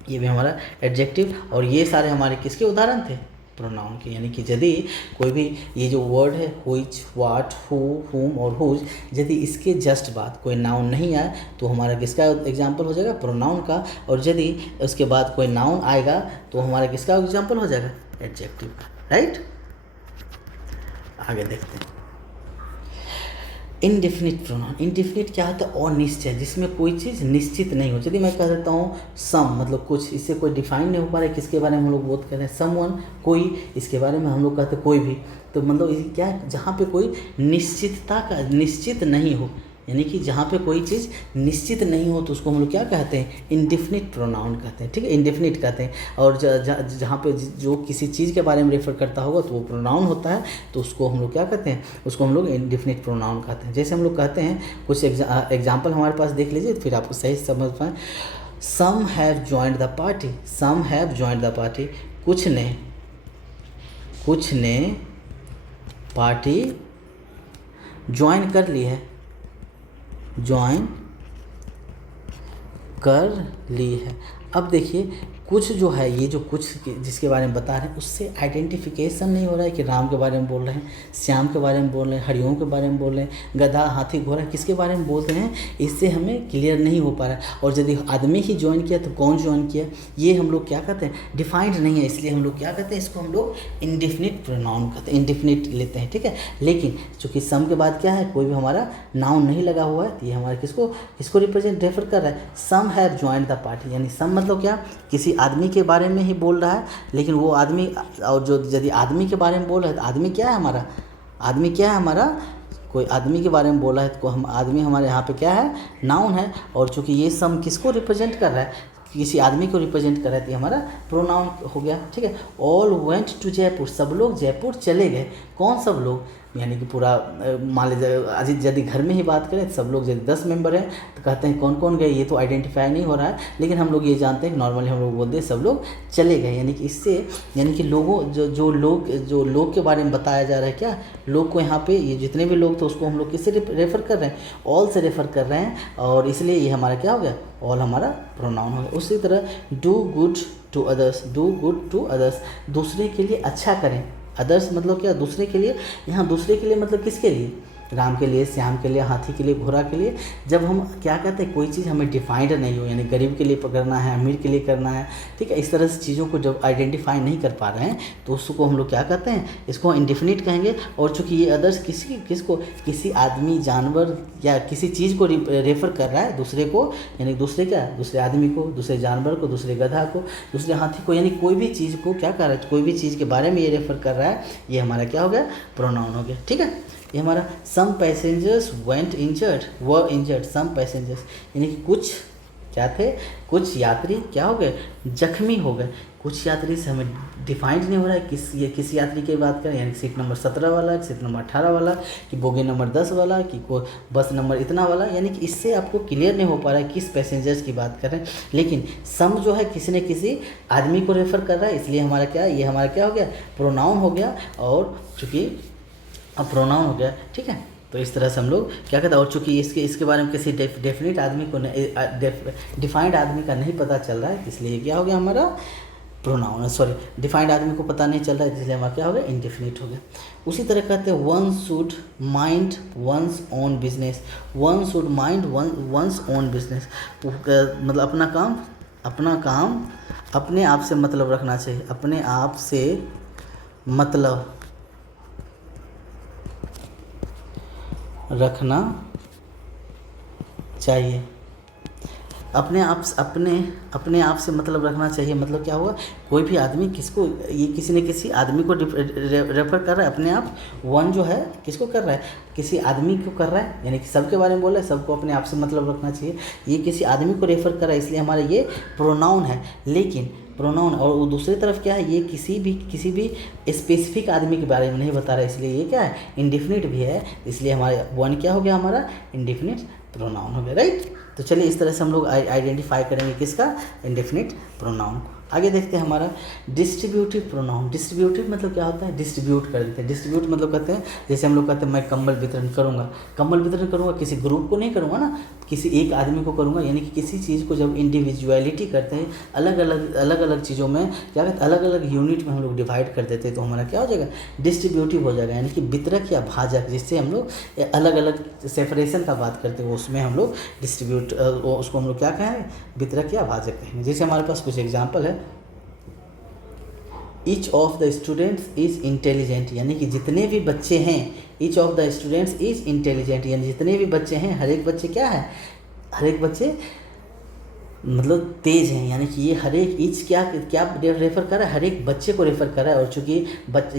ये भी हमारा एडजेक्टिव, और ये सारे हमारे किसके उदाहरण थे, प्रोनाउन के। यानी कि यदि कोई भी ये जो वर्ड है व्हिच, व्हाट, हु, हुम और हुज, यदि इसके जस्ट बाद कोई नाउन नहीं आए तो हमारा किसका एग्जाम्पल हो जाएगा, प्रोनाउन का, और यदि उसके बाद कोई नाउन आएगा तो हमारा किसका एग्जाम्पल हो जाएगा, एडजेक्टिव का, राइट। आगे देखते हैं इनडेफिनिट प्रोनाउन। इनडेफिनिट क्या होता है, अनिश्चय, जिसमें कोई चीज़ निश्चित नहीं हो। यदि मैं कह देता हूँ सम, मतलब कुछ, इससे कोई डिफाइन नहीं हो पा रहा है, किसके बारे में हम लोग बोध कर रहे हैं, समवन, कोई, इसके बारे में हम लोग कहते हैं कोई भी, तो मतलब इसे क्या है, जहाँ पे कोई निश्चित नहीं हो, यानी कि जहाँ पे कोई चीज़ निश्चित नहीं हो तो उसको हम लोग क्या कहते हैं, इंडेफिनिट प्रोनाउन कहते हैं, ठीक है, इंडेफिनिट कहते हैं। और जहाँ पे जो किसी चीज़ के बारे में रेफर करता होगा तो वो प्रोनाउन होता है, तो उसको हम लोग क्या कहते हैं, उसको हम लोग इंडेफिनिट प्रोनाउन कहते हैं। जैसे हम लोग कहते हैं, कुछ एग्जाम्पल हमारे पास देख लीजिए, फिर आपको सही समझ पाएँ। Some have joined the party, कुछ ने पार्टी ज्वाइन कर ली है, ज्वाइन कर ली है। अब देखिए कुछ जो है, ये जो कुछ जिसके बारे में बता रहे हैं उससे आइडेंटिफिकेशन नहीं हो रहा है कि राम के बारे में बोल रहे हैं, श्याम के बारे में बोल रहे हैं, हरिओम के बारे में बोल रहे हैं, गधा, हाथी, घोड़ा, किसके बारे में बोल रहे हैं, इससे हमें क्लियर नहीं हो पा रहा है। और यदि आदमी ही ज्वाइन किया तो कौन ज्वाइन किया, ये हम लोग क्या कहते हैं, डिफाइंड नहीं है, इसलिए हम लोग क्या कहते हैं, इसको हम लोग इंडेफिनिट प्रोनाउन कहते हैं, इंडेफिनिट लेते हैं, ठीक है। लेकिन चूंकि सम के बाद क्या है, कोई भी हमारा नाउन नहीं लगा हुआ है, तो ये हमारा किसको रिप्रेजेंट रेफर कर रहा है, some have joined the party, यानी सम मतलब क्या, किसी आदमी के बारे में ही बोल रहा है, लेकिन वो आदमी, और जो यदि आदमी के बारे में बोल रहा है तो आदमी क्या है हमारा, आदमी क्या है हमारा, कोई आदमी के बारे में बोला है तो हम आदमी हमारे यहाँ पे क्या है, नाउन है। और चूंकि ये सम किसको रिप्रेजेंट कर रहा है, किसी आदमी को रिप्रेजेंट कर रहा है, तो हमारा प्रोनाउन हो गया, ठीक है। ऑल वेंट टू जयपुर, सब लोग जयपुर चले गए। कौन सब लोग, यानी कि पूरा मान लीजिए यदि घर में ही बात करें तो सब लोग, यदि 10 मेंबर हैं तो कहते हैं कौन कौन गए, ये तो आइडेंटिफाई नहीं हो रहा है, लेकिन हम लोग ये जानते हैं, नॉर्मली हम लोग बोलते हैं सब लोग चले गए, यानी कि इससे, यानी कि लोगों जो लोग के बारे में बताया जा रहा है, क्या लोग को यहाँ पे, ये जितने भी लोग थे उसको हम लोग किससे रेफ़र कर रहे हैं, ऑल से रेफ़र कर रहे हैं, और इसलिए ये हमारा क्या हो गया, ऑल हमारा प्रोनाउन हो गया। उसी तरह do good to others, do good to others, दूसरे के लिए अच्छा करें। अदर्स मतलब क्या, दूसरे के लिए, यहाँ दूसरे के लिए मतलब किसके लिए, राम के लिए, श्याम के लिए, हाथी के लिए, घोड़ा के लिए। जब हम क्या कहते हैं, कोई चीज़ हमें डिफाइंड नहीं हो, यानी गरीब के लिए करना है, अमीर के लिए करना है, ठीक है, इस तरह से चीज़ों को जब आइडेंटिफाई नहीं कर पा रहे हैं तो उसको हम लोग क्या कहते हैं, इसको इंडेफिनिट कहेंगे। और चूंकि ये अदर्स किसको, किसी आदमी, जानवर या किसी चीज़ को रेफर कर रहा है, दूसरे को, यानी दूसरे क्या, दूसरे आदमी को, दूसरे जानवर को, दूसरे गधा को, दूसरे हाथी को, यानी कोई भी चीज़ को क्या कर रहा है, कोई भी चीज़ के बारे में ये रेफर कर रहा है, ये हमारा क्या हो गया, प्रोनाउन हो गया, ठीक है। ये हमारा सम पैसेंजर्स वेंट इंजर्ड, वर इंजर्ड, सम पैसेंजर्स, यानी कि कुछ क्या थे, कुछ यात्री क्या हो गए, जख्मी हो गए। कुछ यात्री से हमें डिफाइंड नहीं हो रहा है ये किस यात्री की बात करें, यानी सीट नंबर 17 वाला, सीट नंबर 18 वाला, कि बोगी नंबर 10 वाला, कि बस नंबर इतना वाला, यानी कि इससे आपको क्लियर नहीं हो पा रहा है किस पैसेंजर्स की बात करें। लेकिन सम जो है किसी न किसी आदमी को रेफर कर रहा है, इसलिए हमारा क्या, ये हमारा क्या हो गया, प्रोनाउन हो गया। और चूँकि अब प्रोनाउन हो गया, ठीक है, तो इस तरह से हम लोग क्या कहते हैं। और चूंकि इसके बारे में किसी डेफिनेट आदमी को, डिफाइंड आदमी का नहीं पता चल रहा है, इसलिए क्या हो गया हमारा प्रोनाउन, सॉरी, डिफाइंड आदमी को पता नहीं चल रहा है, इसलिए हमारा क्या हो गया, इंडेफिनिट हो गया। उसी तरह कहते हैं one should mind one's own business, one should mind one's own business, मतलब अपना काम अपने आप से मतलब रखना चाहिए, अपने आप से मतलब रखना चाहिए, अपने आप से मतलब रखना चाहिए। मतलब क्या हुआ, कोई भी आदमी किसको, ये किसी न किसी आदमी को रेफर कर रहा है, अपने आप, वन जो है किसको कर रहा है, किसी आदमी को कर रहा है, यानी कि सबके बारे में बोल रहा है, सबको अपने आप से मतलब रखना चाहिए, ये किसी आदमी को रेफर कर रहा है, इसलिए हमारा ये प्रोनाउन है। लेकिन प्रोनाउन, और वो दूसरी तरफ क्या है, ये किसी भी स्पेसिफिक आदमी के बारे में नहीं बता रहा है, इसलिए ये क्या है, इंडेफिनिट भी है, इसलिए हमारा वन क्या हो गया, हमारा इंडेफिनिट प्रोनाउन हो गया, राइट। तो चलिए इस तरह से हम लोग आइडेंटिफाई करेंगे किसका, इंडेफिनिट प्रोनाउन को। आगे देखते हैं हमारा डिस्ट्रीब्यूटिव प्रोनाउन। डिस्ट्रीब्यूटिव मतलब क्या होता है, डिस्ट्रीब्यूट कर देते हैं। डिस्ट्रीब्यूट मतलब कहते हैं, जैसे हम लोग कहते हैं मैं कंबल वितरण करूँगा, किसी ग्रुप को नहीं करूँगा ना, किसी एक आदमी को करूँगा, यानी कि किसी चीज़ को जब इंडिविजुअलिटी करते हैं, अलग अलग चीज़ों में क्या कहते हैं, अलग अलग यूनिट में हम लोग डिवाइड कर देते हैं, तो हमारा क्या हो जाएगा, डिस्ट्रीब्यूटिव हो जाएगा, यानी कि वितरक या भाजक, जिससे हम लोग अलग अलग सेपरेशन का बात करते हैं, उसमें हम लोग उसको हम लोग क्या कहेंगे, वितरक या भाजक कहेंगे। जैसे हमारे पास कुछ एग्जाम्पल है, each of the students is intelligent, यानी कि जितने भी बच्चे हैं, each of the students is intelligent, यानी जितने भी बच्चे हैं, हर एक बच्चे क्या है, हर एक बच्चे मतलब तेज हैं, यानी कि ये हर एक ईच क्या रेफर कर रहा है, हर एक बच्चे को रेफर कर रहा है। और चूंकि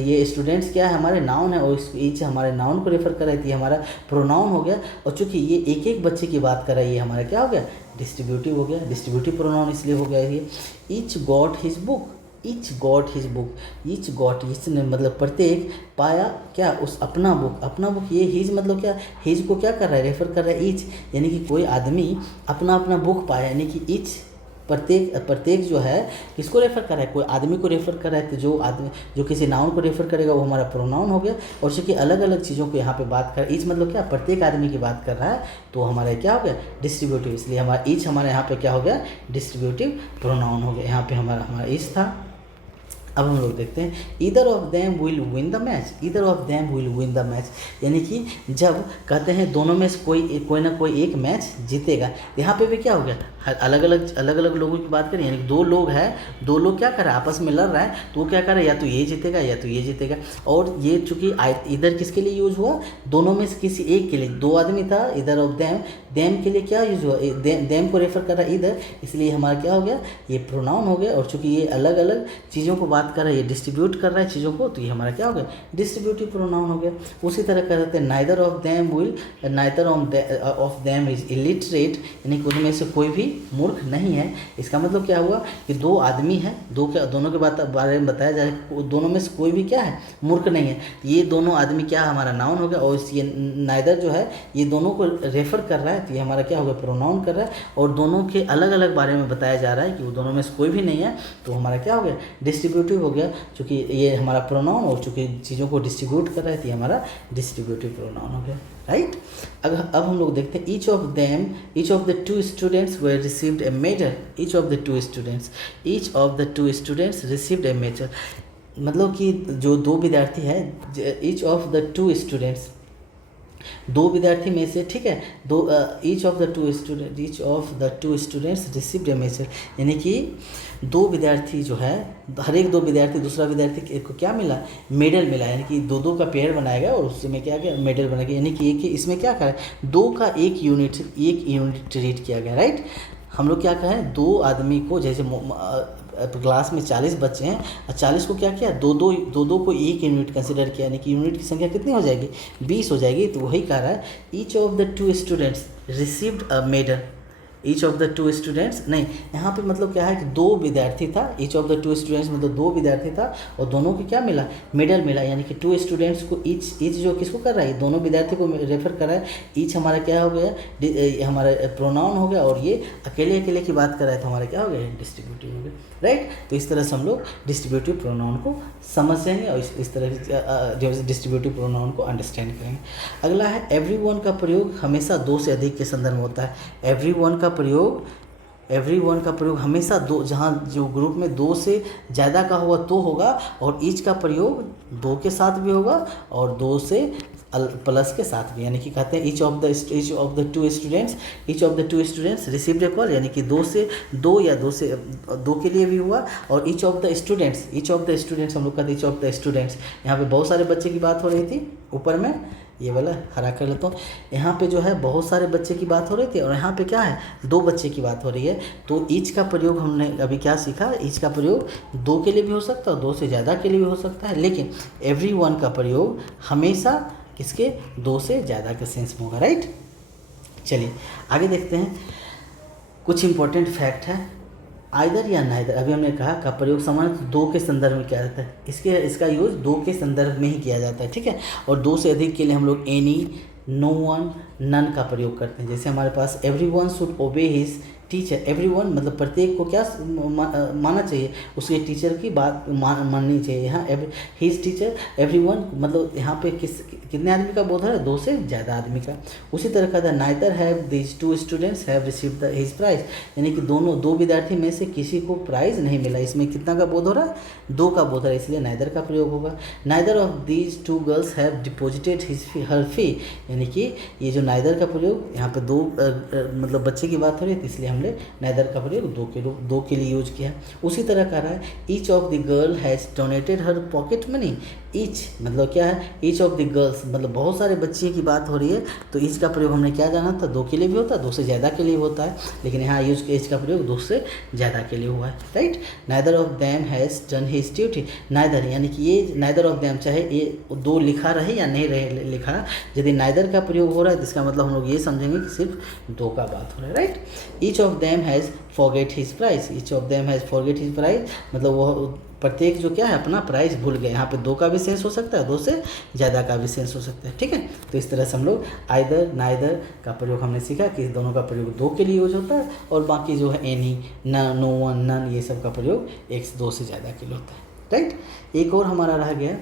ये स्टूडेंट्स क्या है, हमारे नाउन है, और ईच हमारे नाउन को रेफर कर रहा है, तो ये हमारा प्रोनाउन हो गया। और चूंकि ये एक एक बच्चे की बात कर रहा है, ये हमारा क्या हो गया, डिस्ट्रीब्यूटिव हो गया, डिस्ट्रीब्यूटिव प्रोनाउन इसलिए हो गया ये। Each got his book, each got his book, each got, इसने मतलब प्रत्येक पाया क्या, उस अपना बुक, ये हिज मतलब क्या, हिज को क्या कर रहा है, रेफर कर रहा है ईच, यानी कि कोई आदमी अपना बुक पाया, यानी कि ईच प्रत्येक जो है किसको रेफर कर रहा है, कोई आदमी को रेफर कर रहा है, तो जो किसी नाउन को रेफर करेगा वो हमारा प्रोनाउन हो गया। और चूँकि अलग अलग चीज़ों को यहाँ पे बात कर, ईच मतलब क्या, प्रत्येक आदमी की बात कर रहा है, तो हमारा क्या हो गया, डिस्ट्रीब्यूटिव। इसलिए हमारा ईच हमारे यहाँ पे क्या हो गया, डिस्ट्रीब्यूटिव प्रोनाउन हो गया। यहाँ पे हमारा ईच था। अब हम लोग देखते हैं either of them will win the match, either of them will win the match, यानी कि जब कहते हैं दोनों में से कोई ना कोई एक मैच जीतेगा। यहाँ पे भी क्या हो गया, अलग अलग लोगों की बात करें, यानी दो लोग हैं, दो लोग क्या कर रहे हैं, आपस में लड़ रहा है, तो वो क्या कर रहा है, या तो ये जीतेगा या तो ये जीतेगा। और ये चूँकि इधर किसके लिए यूज हुआ, दोनों में से किसी एक के लिए, दो आदमी था, इधर ऑफ देम के लिए क्या यूज हुआ, देम को रेफर कर रहा है इधर, इसलिए हमारा क्या हो गया, ये प्रोनाउन हो गया। और चूँकि ये अलग अलग चीज़ों को बात कर रहा है, ये डिस्ट्रीब्यूट कर रहा है चीज़ों को, तो ये हमारा क्या हो गया, डिस्ट्रीब्यूटिव प्रोनाउन हो गया। उसी तरह कर देते हैं neither of them is illiterate, यानी कि उनमें से कोई भी मूर्ख नहीं है। इसका मतलब क्या हुआ कि दो आदमी हैं, दोनों के बारे में बताया जा रहा है, दोनों में से कोई भी क्या है, मूर्ख नहीं है। ये दोनों आदमी क्या हमारा नाउन हो गया, और ये नाइदर जो है ये दोनों को रेफर कर रहा है, तो ये हमारा क्या हो गया, प्रोनाउन कर रहा है। और दोनों के अलग अलग बारे में बताया जा रहा है कि वो दोनों में से कोई भी नहीं है, तो हमारा क्या हो गया, डिस्ट्रीब्यूटिव हो गया। चूँकि ये हमारा प्रोनाउन और चूँकि चीज़ों को डिस्ट्रीब्यूट कर रहा है, तो ये हमारा डिस्ट्रीब्यूटिव प्रोनाउन हो गया, राइट। अब हम लोग देखते हैं each of the two students were received A medal, each of the two students received A medal, मतलब कि जो दो विद्यार्थी है, each of the two students, दो विद्यार्थी में से, ठीक है, each of the two students received A medal, यानी कि दो विद्यार्थी जो है, हर एक दो विद्यार्थी, दूसरा विद्यार्थी को क्या मिला, मेडल मिला, यानी कि दो का पेयर बनाया गया और उसमें क्या गया, मेडल बना गया। यानी कि इसमें क्या करें, दो का एक यूनिट ट्रीट किया गया, राइट। हम लोग क्या कहें, दो आदमी को, जैसे क्लास में 40 बच्चे हैं और 40 को क्या किया, दो को एक यूनिट कंसिडर किया, यानी कि यूनिट की संख्या कितनी हो जाएगी, 20 हो जाएगी। तो वही कह रहा है each of the two students received a medal, each of the two students नहीं, यहाँ पे मतलब क्या है कि दो विद्यार्थी था, each of the two students मतलब दो विद्यार्थी था और दोनों को क्या मिला, मेडल मिला। यानी कि टू स्टूडेंट्स को ईच जो किसको कर रहा है, दोनों विद्यार्थी को रेफर कर रहा है। ईच हमारा क्या हो गया, हमारा प्रोनाउन हो गया, और ये अकेले की बात कर रहा है, तो हमारा क्या हो गया, डिस्ट्रीब्यूटिव हो गया, राइट। तो इस तरह से हम लोग डिस्ट्रीब्यूटिव प्रोनाउन को समझेंगे और इस तरह से डिस्ट्रीब्यूटिव प्रोनाउन को अंडरस्टैंड करेंगे। अगला है एवरीवन का प्रयोग हमेशा दो से अधिक के संदर्भ में होता है। एवरीवन का प्रयोग हमेशा दो, जहाँ जो ग्रुप में दो से ज़्यादा का होगा तो होगा, और ईच का प्रयोग दो के साथ भी होगा और दो से प्लस के साथ भी, यानी कि कहते हैं each of the two students received A call, यानी कि दो या दो के लिए भी हुआ। और ईच ऑफ द स्टूडेंट्स हम लोग कहते हैं ईच ऑफ द स्टूडेंट्स, यहाँ पे बहुत सारे बच्चे की बात हो रही थी, ऊपर में ये वाला हरा कर लेता हूँ। यहाँ पे जो है बहुत सारे बच्चे की बात हो रही थी और यहाँ पे क्या है, दो बच्चे की बात हो रही है। तो ईच का प्रयोग हमने अभी क्या सीखा, ईच का प्रयोग दो के लिए भी हो सकता है, दो से ज़्यादा के लिए भी हो सकता है, लेकिन एवरीवन का प्रयोग हमेशा किसके, दो से ज़्यादा के सेंस में होगा, राइट। चलिए आगे देखते हैं, कुछ इंपॉर्टेंट फैक्ट है। आइदर या नाइदर, अभी हमने कहा का प्रयोग सामान्य दो के संदर्भ में किया जाता है, इसका यूज दो के संदर्भ में ही किया जाता है, ठीक है। और दो से अधिक के लिए हम लोग एनी, नो वन, नन का प्रयोग करते हैं। जैसे हमारे पास everyone should obey his teacher, everyone मतलब प्रत्येक को क्या मानना चाहिए, उसके टीचर की बात माननी चाहिए। यहाँ हिज टीचर, एवरीवन मतलब यहाँ पे कितने आदमी का बोध है, दो से ज़्यादा आदमी का। उसी तरह का neither have these two students have received his prize, यानी कि दो विद्यार्थी में से किसी को प्राइज नहीं मिला। इसमें कितना का बोध हो रहा है, दो का बोध हो रहा है, इसलिए नाइदर का प्रयोग होगा। Neither of these two girls have deposited her fee, यानी कि ये जो नाइदर का प्रयोग यहाँ पे दो मतलब बच्चे की बात हो रही है, इसलिए हमने नाइदर का प्रयोग दो के लिए यूज किया। उसी तरह कह रहा है each of the girl has donated her pocket money, each मतलब क्या है, ईच ऑफ द गर्ल्स मतलब बहुत सारे बच्चे की बात हो रही है, तो ईच का प्रयोग हमने क्या जाना था, दो के लिए भी होता है, दो से ज़्यादा के लिए होता है, लेकिन यहाँ ईच का प्रयोग दो से ज़्यादा के लिए हुआ है, right. Neither of them has done his duty, neither यानी कि ये नाइदर ऑफ देम, चाहे ये दो लिखा रहे या नहीं रहे लिखा, यदि नाइदर का प्रयोग हो रहा है तो इसका मतलब हम लोग ये समझेंगे कि सिर्फ दो का बात हो रहा है, right. Each of them has forget his price, each of them has forget his price, मतलब वह प्रत्येक जो क्या है अपना प्राइस भूल गए। यहाँ पे दो का भी सेंस हो सकता है, दो से ज़्यादा का भी सेंस हो सकता है, ठीक है। तो इस तरह से हम लोग आइदर नाइदर का प्रयोग हमने सीखा कि दोनों का प्रयोग दो के लिए यूज होता है, और बाकी जो है एनी, न, नो वन, नन, ये सब का प्रयोग एक से दो से ज़्यादा के लिए होता है, राइट। एक और हमारा रह गया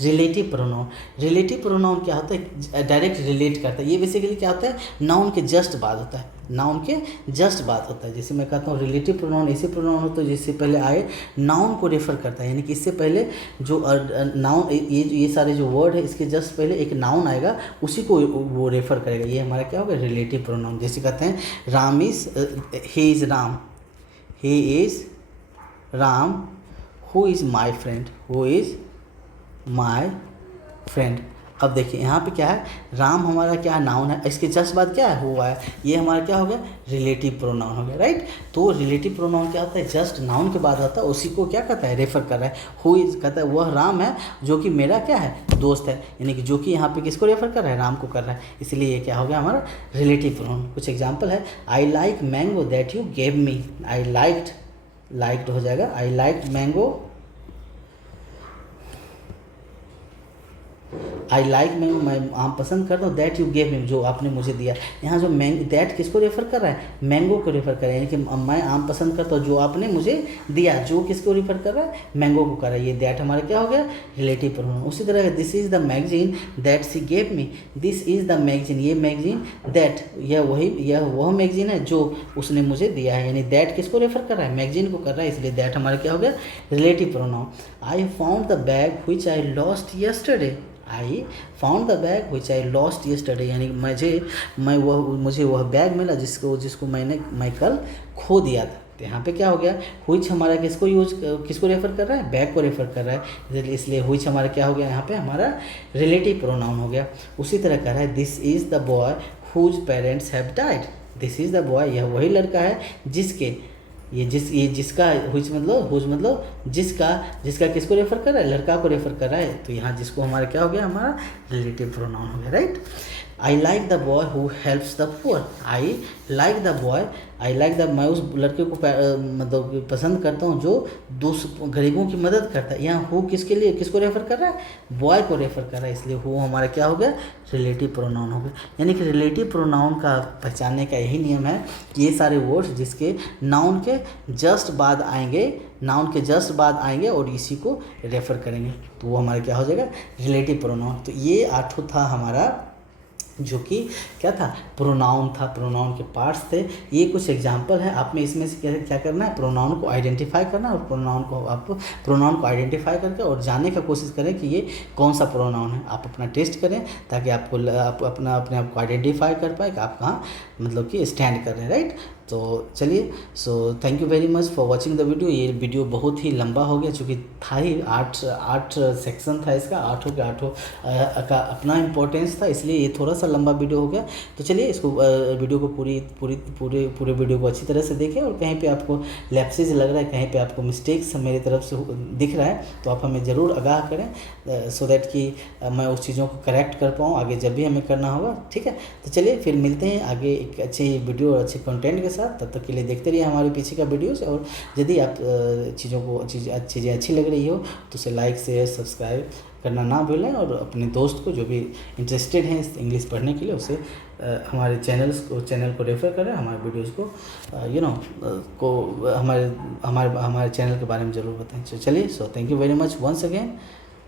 रिलेटिव प्रोनाउन। रिलेटिव प्रोनाउन क्या होता है, डायरेक्ट रिलेट करता है। ये बेसिकली क्या होता है, नाउन के जस्ट बाद होता है, नाउन के जस्ट बाद होता है। जैसे मैं कहता हूँ रिलेटिव प्रोनाउन ऐसे प्रोनाउन होता है जिससे पहले आए नाउन को रेफर करता है, यानी कि इससे पहले जो नाउन, ये सारे जो वर्ड है इसके जस्ट पहले एक नाउन आएगा, उसी को वो रेफर करेगा। ये हमारा क्या होगा, रिलेटिव प्रोनाउन। जैसे कहते हैं Ram is, he is Ram, he is Ram, who is my friend, who is my friend. अब देखिए यहाँ पे क्या है, राम हमारा क्या है, नाउन है, इसके जस्ट बाद क्या है, हुआ है, ये हमारा क्या हो गया, रिलेटिव प्रोनाउन हो गया, राइट। तो रिलेटिव प्रोनाउन क्या होता है, जस्ट नाउन के बाद आता है, उसी को क्या कहता है, रेफर कर रहा है। हु इज कहता है वह राम है जो कि मेरा क्या है, दोस्त है, यानी कि जो कि यहाँ पे किसको रेफर कर रहा है, राम को कर रहा है, इसलिए ये क्या हो गया हमारा रिलेटिव प्रोनाउन। कुछ एग्जाम्पल है, I like mango that you gave me, I liked हो जाएगा, I liked mango, I like mango, मैं आम पसंद करता हूँ, दैट यू गेव मी, जो आपने मुझे दिया। यहाँ जो दैट किसको रेफर कर रहा है, मैंगो को रेफर कर रहा है, यानी कि मैं आम पसंद करता हूँ, जो आपने मुझे दिया, जो किसको रेफर कर रहा है, मैंगो को कर रहा है। ये दैट हमारा क्या हो गया, रिलेटिव प्रोनाउन। उसी तरह this is the magazine that she gave me, this is the magazine, ये मैगजीन, दैट यह वह मैगजीन है जो उसने मुझे दिया है, यानी दैट किसको रेफर कर रहा है, मैगजीन को कर रहा है, इसलिए दैट हमारा क्या हो गया, relative pronoun. I found the bag which I lost yesterday, I found the bag which I lost yesterday, यानी मुझे वह बैग मिला जिसको मैं कल खो दिया था। तो यहाँ पे क्या हो गया, हुईच हमारा किसको रेफर कर रहा है, बैग को रेफर कर रहा है, इसलिए हुईच हमारा क्या हो गया, यहाँ पे हमारा रिलेटिव प्रोनाउन हो गया। उसी तरह कर रहा है this is the boy whose parents have died, this is the boy, यह वही लड़का है जिसके, जिसका हुज मतलब जिसका किसको रेफर कर रहा है, लड़का को रेफर कर रहा है। तो यहाँ जिसको हमारा क्या हो गया, हमारा रिलेटिव प्रोनाउन हो गया, right. I like the boy who helps the poor, I like the boy, मैं उस लड़के को मतलब पसंद करता हूँ जो गरीबों की मदद करता है। यहाँ हु किसको रेफर कर रहा है, बॉय को रेफर कर रहा है, इसलिए हु हमारा क्या हो गया, रिलेटिव प्रोनाउन हो गया। यानी कि रिलेटिव प्रोनाउन का पहचानने का यही नियम है कि ये सारे वर्ड्स जिसके नाउन के जस्ट बाद आएंगे और इसी को रेफर करेंगे, तो वो हमारा क्या हो जाएगा, रिलेटिव प्रोनाउन। तो ये 8 था हमारा, जो कि क्या था, प्रोनाउन था, प्रोनाउन के पार्ट्स थे। ये कुछ एग्जांपल है, आप में इसमें से क्या करना है, प्रोनाउन को आइडेंटिफाई करना, और प्रोनाउन को आइडेंटिफाई करके और जानने का कोशिश करें कि ये कौन सा प्रोनाउन है। आप अपना टेस्ट करें ताकि आप अपने आप को आइडेंटिफाई कर पाए कि आप कहाँ मतलब कि स्टैंड कर रहे हैं, राइट। तो चलिए, so thank you very much for watching the video. ये वीडियो बहुत ही लंबा हो गया, चूँकि था ही 8 सेक्शन था इसका, 8 के 8 का अपना इम्पोर्टेंस था, इसलिए ये थोड़ा सा लंबा वीडियो हो गया। तो चलिए इसको वीडियो को पूरे वीडियो को अच्छी तरह से देखें, और कहीं पे आपको लैप्सेज लग रहा है, कहीं पे आपको मिस्टेक्स मेरी तरफ से दिख रहा है, तो आप हमें ज़रूर आगाह करें, सो दैट कि मैं उस चीज़ों को करेक्ट कर पाऊँ आगे जब भी हमें करना होगा, ठीक है। तो चलिए फिर मिलते हैं आगे एक अच्छी वीडियो और अच्छे कंटेंट के साथ। तब तक के लिए देखते रहिए हमारे पीछे का वीडियोस, और यदि आप चीज़ें अच्छी लग रही हो तो उसे लाइक शेयर सब्सक्राइब करना ना भूलें, और अपने दोस्त को जो भी इंटरेस्टेड हैं इंग्लिश पढ़ने के लिए उसे हमारे चैनल को रेफ़र करें, हमारे वीडियोज़ को हमारे चैनल के बारे में ज़रूर बताएं। चलिए, so thank you very much once again.